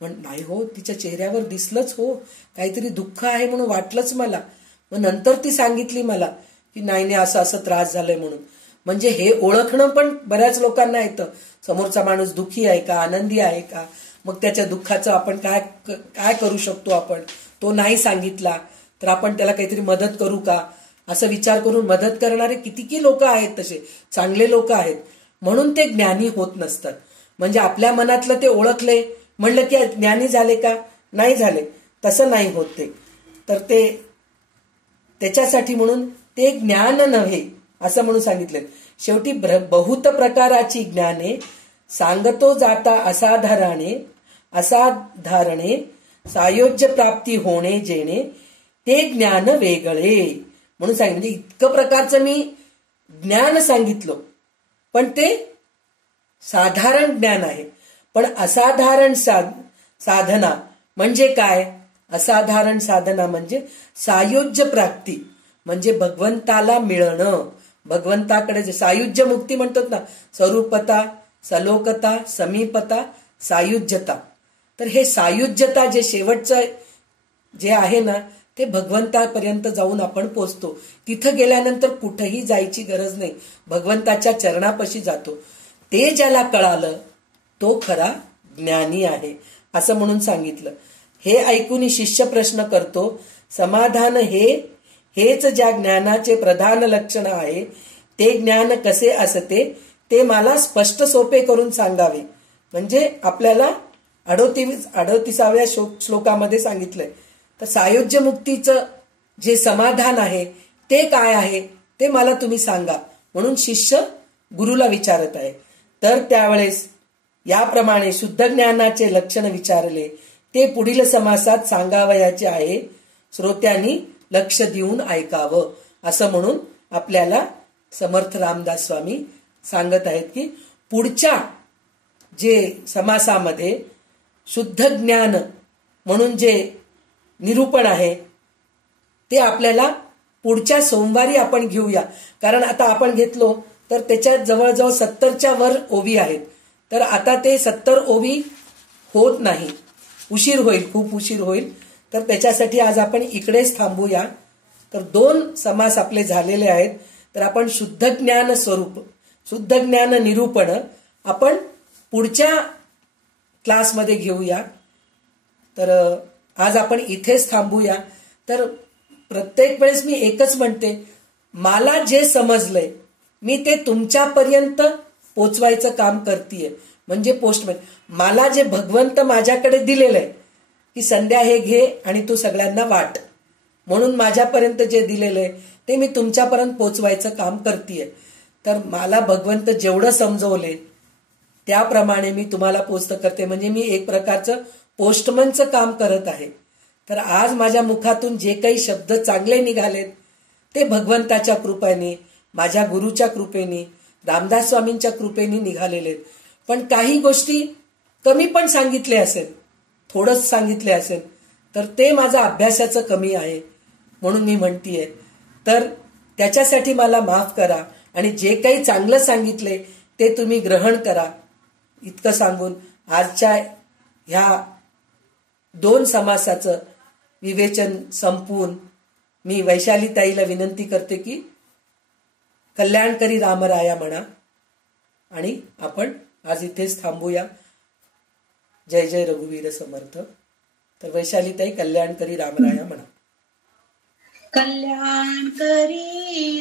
पण नाही हो, तिच्या चेहऱ्यावर दिसलंच हो, काहीतरी दुःख आहे म्हणून वाटलंच मला, मग नंतर ती सांगितली मला की नाही असं असं त्रास झालाय म्हणून. म्हणजे हे ओळखणं पण बऱ्याच लोकांना येतं, समोरचा माणूस दुःखी आहे का, आनंदी आहे का, मग त्याच्या दुःखाचं आपण काय काय करू शकतो. आपण तो नाही सांगितला तर आपण त्याला काहीतरी मदत करू का, असं विचार करून मदत करणारे कितीकी लोक आहेत, तसे चांगले लोक आहेत, म्हणून ते ज्ञानी होत नसतात. म्हणजे आपल्या मनातलं ते ओळखले म्हणलं की ज्ञानी झाले का, नाही झाले, तसं नाही होत ते. तर ते त्याच्यासाठी म्हणून ते ज्ञान नव्हे असं म्हणून सांगितलं. शेवटी बहुत प्रकाराची ज्ञाने सांगतो जाता असाधारणे सायोज्य प्राप्ती होणे जेणे ते ज्ञान वेगळे म्हणून सांगितलं. म्हणजे इतकं प्रकारचं मी ज्ञान सांगितलं, पण ते साधारण ज्ञान आहे. पण असाधारण साधना म्हणजे काय, असाधारण साधना म्हणजे सायुज्य प्राप्ती, म्हणजे भगवंताला मिळणं, भगवंताकडे जे सायुज्य मुक्ती म्हणतात ना, स्वरूपता, सलोकता, समीपता, सायुज्यता. तर हे सायुज्यता जे शेवटचं जे आहे ना, ते भगवंतापर्यंत जाऊन आपण पोचतो. तिथं गेल्यानंतर कुठेही जायची गरज नाही, भगवंताच्या चरणापाशी जातो. ते ज्याला कळालं तो खरा ज्ञानी आहे असं म्हणून सांगितलं. हे ऐकून शिष्य प्रश्न करतो, समाधान हेच ज्या ज्ञानाचे प्रधान लक्षण आहे, ते ज्ञान कसे असते ते मला स्पष्ट सोपे करून सांगावे. म्हणजे आपल्याला 38व्या श्लोकामध्ये सांगितलंय. तर सायुज्य मुक्तीचं जे समाधान आहे ते काय आहे ते मला तुम्ही सांगा म्हणून शिष्य गुरुला विचारत आहे. तर त्यावेळेस याप्रमाणे शुद्ध ज्ञानाचे लक्षण विचारले ते पुढील समासात सांगावयाचे आहे, श्रोत्यांनी लक्ष देऊन ऐकावं असं म्हणून आपल्याला समर्थ रामदास स्वामी सांगत आहेत की पुढच्या जे समासामध्ये शुद्ध ज्ञान म्हणून जे निरूपण आहे ते आपल्याला पुढच्या सोमवारी आपण घेऊया. कारण आता आपण घेतलो तर त्याच्यात जवळजवळ 70च्या वर ओवी आहेत, तर आता ते 70 ओवी होत नाही, उशीर होईल, खूप उशीर होईल. तर त्याच्यासाठी आज आपण इकडेच थांबूया. तर 2 समास आपले झालेले आहेत. तर आपण शुद्ध ज्ञान स्वरूप, शुद्ध ज्ञान निरूपण आपण पुढच्या क्लासमध्ये घेऊया. तर आज आपण इथेच थांबूया. तर प्रत्येक वेळेस मी एकच म्हणते, मला जे समजलंय मी ते तुमच्यापर्यंत पोचवायचं काम करतीये, म्हणजे पोस्टमॅन. मला जे भगवंत माझ्याकडे दिलेलं आहे की संध्या हे घे आणि तू सगळ्यांना वाट, म्हणून माझ्यापर्यंत जे दिलेलं आहे ते मी तुमच्यापर्यंत पोचवायचं काम करतीये. तर मला भगवंत जेवढं समजवले त्याप्रमाणे मी तुम्हाला पोस्ट करते, म्हणजे मी एक प्रकारचं पोस्टमनचं काम करत आहे. तर आज माझ्या मुखातून जे काही शब्द चांगले निघालेत ते भगवंताच्या कृपेने, माझ्या गुरुच्या कृपेने, रामदास स्वामींच्या कृपेने निघालेले आहेत. पण काही गोष्टी कमी पण सांगितले असेल, थोडंच सांगितले असेल, तर ते माझं अभ्यासाचं कमी आहे म्हणून मी म्हणतीये. तर त्याच्यासाठी मला माफ करा आणि जे काही चांगलं सांगितले ते तुम्ही ग्रहण करा. इतकं सांगून आजच्या ह्या 2 समासाचं विवेचन संपवून मी वैशालीताईला विनंती करते की कल्याणकरी रामराया म्हणा आणि आपण आज इथेच थांबूया. जय जय रघुवीर समर्थ. तर वैशालीताई कल्याणकरी रामराया म्हणा. कल्याणकरी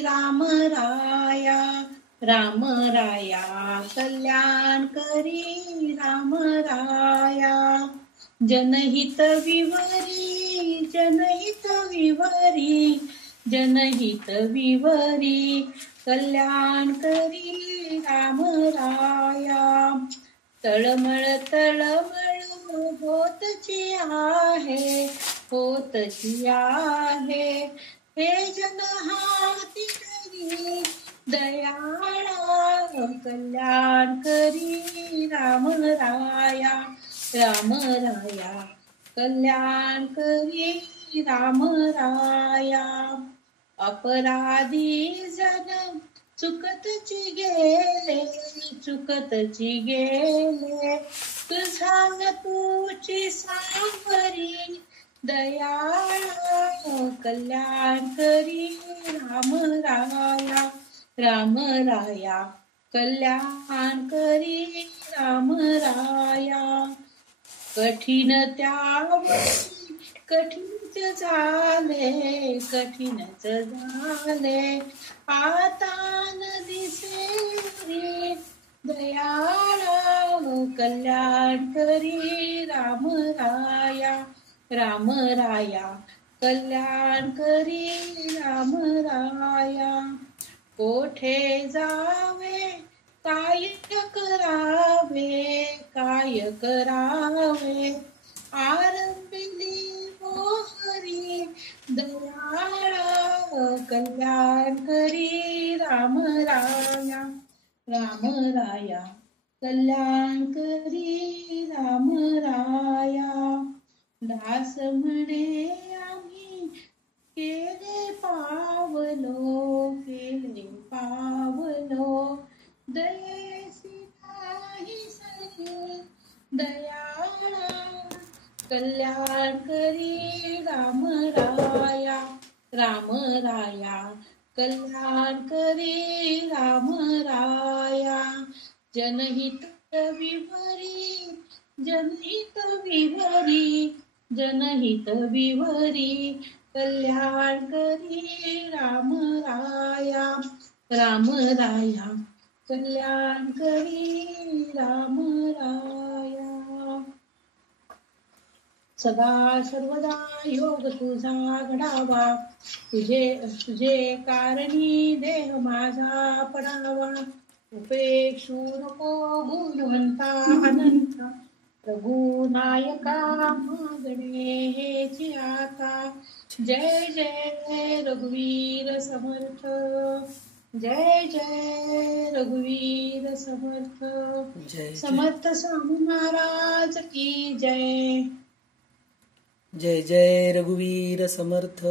रामराया रामराया, कल्याणकरी रामराया. जनहित विवरी जनहित विवरी जनहित विवरी, कल्याणकरी रामराया. तळमळ तळमळ होतची आहे होतची आहे, हे जन हाती करी दयाळा. कल्याणकरी रामराया रामराया, कल्याणकरी रामराया. अपराधी जन चुकतची गेले चुकतची गेले, तुझा न तुझी सांवरी दयाळा. कल्याणकरी रामराया रामराया, कल्याणकरी रामराया. कठीण त्यावरी कठीणच झाले कठीणच झाले, आता न दिसे दयाळा. कल्याणकरी रामराया रामराया, कल्याणकरी रामराया. कोठे जावे काय करावे काय करावे, आरंभिली मोहरी दयाळा. कल्याणकरी रामराया रामराया, कल्याणकरी रामराया. दास म्हणे आम्ही केले पावलो दयेसी नाही सही दयाळा. कल्याणकरी रामराया रामराया, कल्याणकरी रामराया. जनहित विवरी जनहित विवरी जनहित विवरी, कल्याणकरी रामराया रामराया, कल्याणकरी रामराया. सदा सर्वदा योग तुझा घडावा, तुझे कारणी देह माझा पडावा. उपेक्षू नको गुणवंता अनंता, रघुनायका मागणे हेची आता. जय जय रघुवीर समर्थ, जय जय रघुवीर समर्थ. समर्थ स्वामी महाराज की जय. जय जय रघुवीर समर्थ.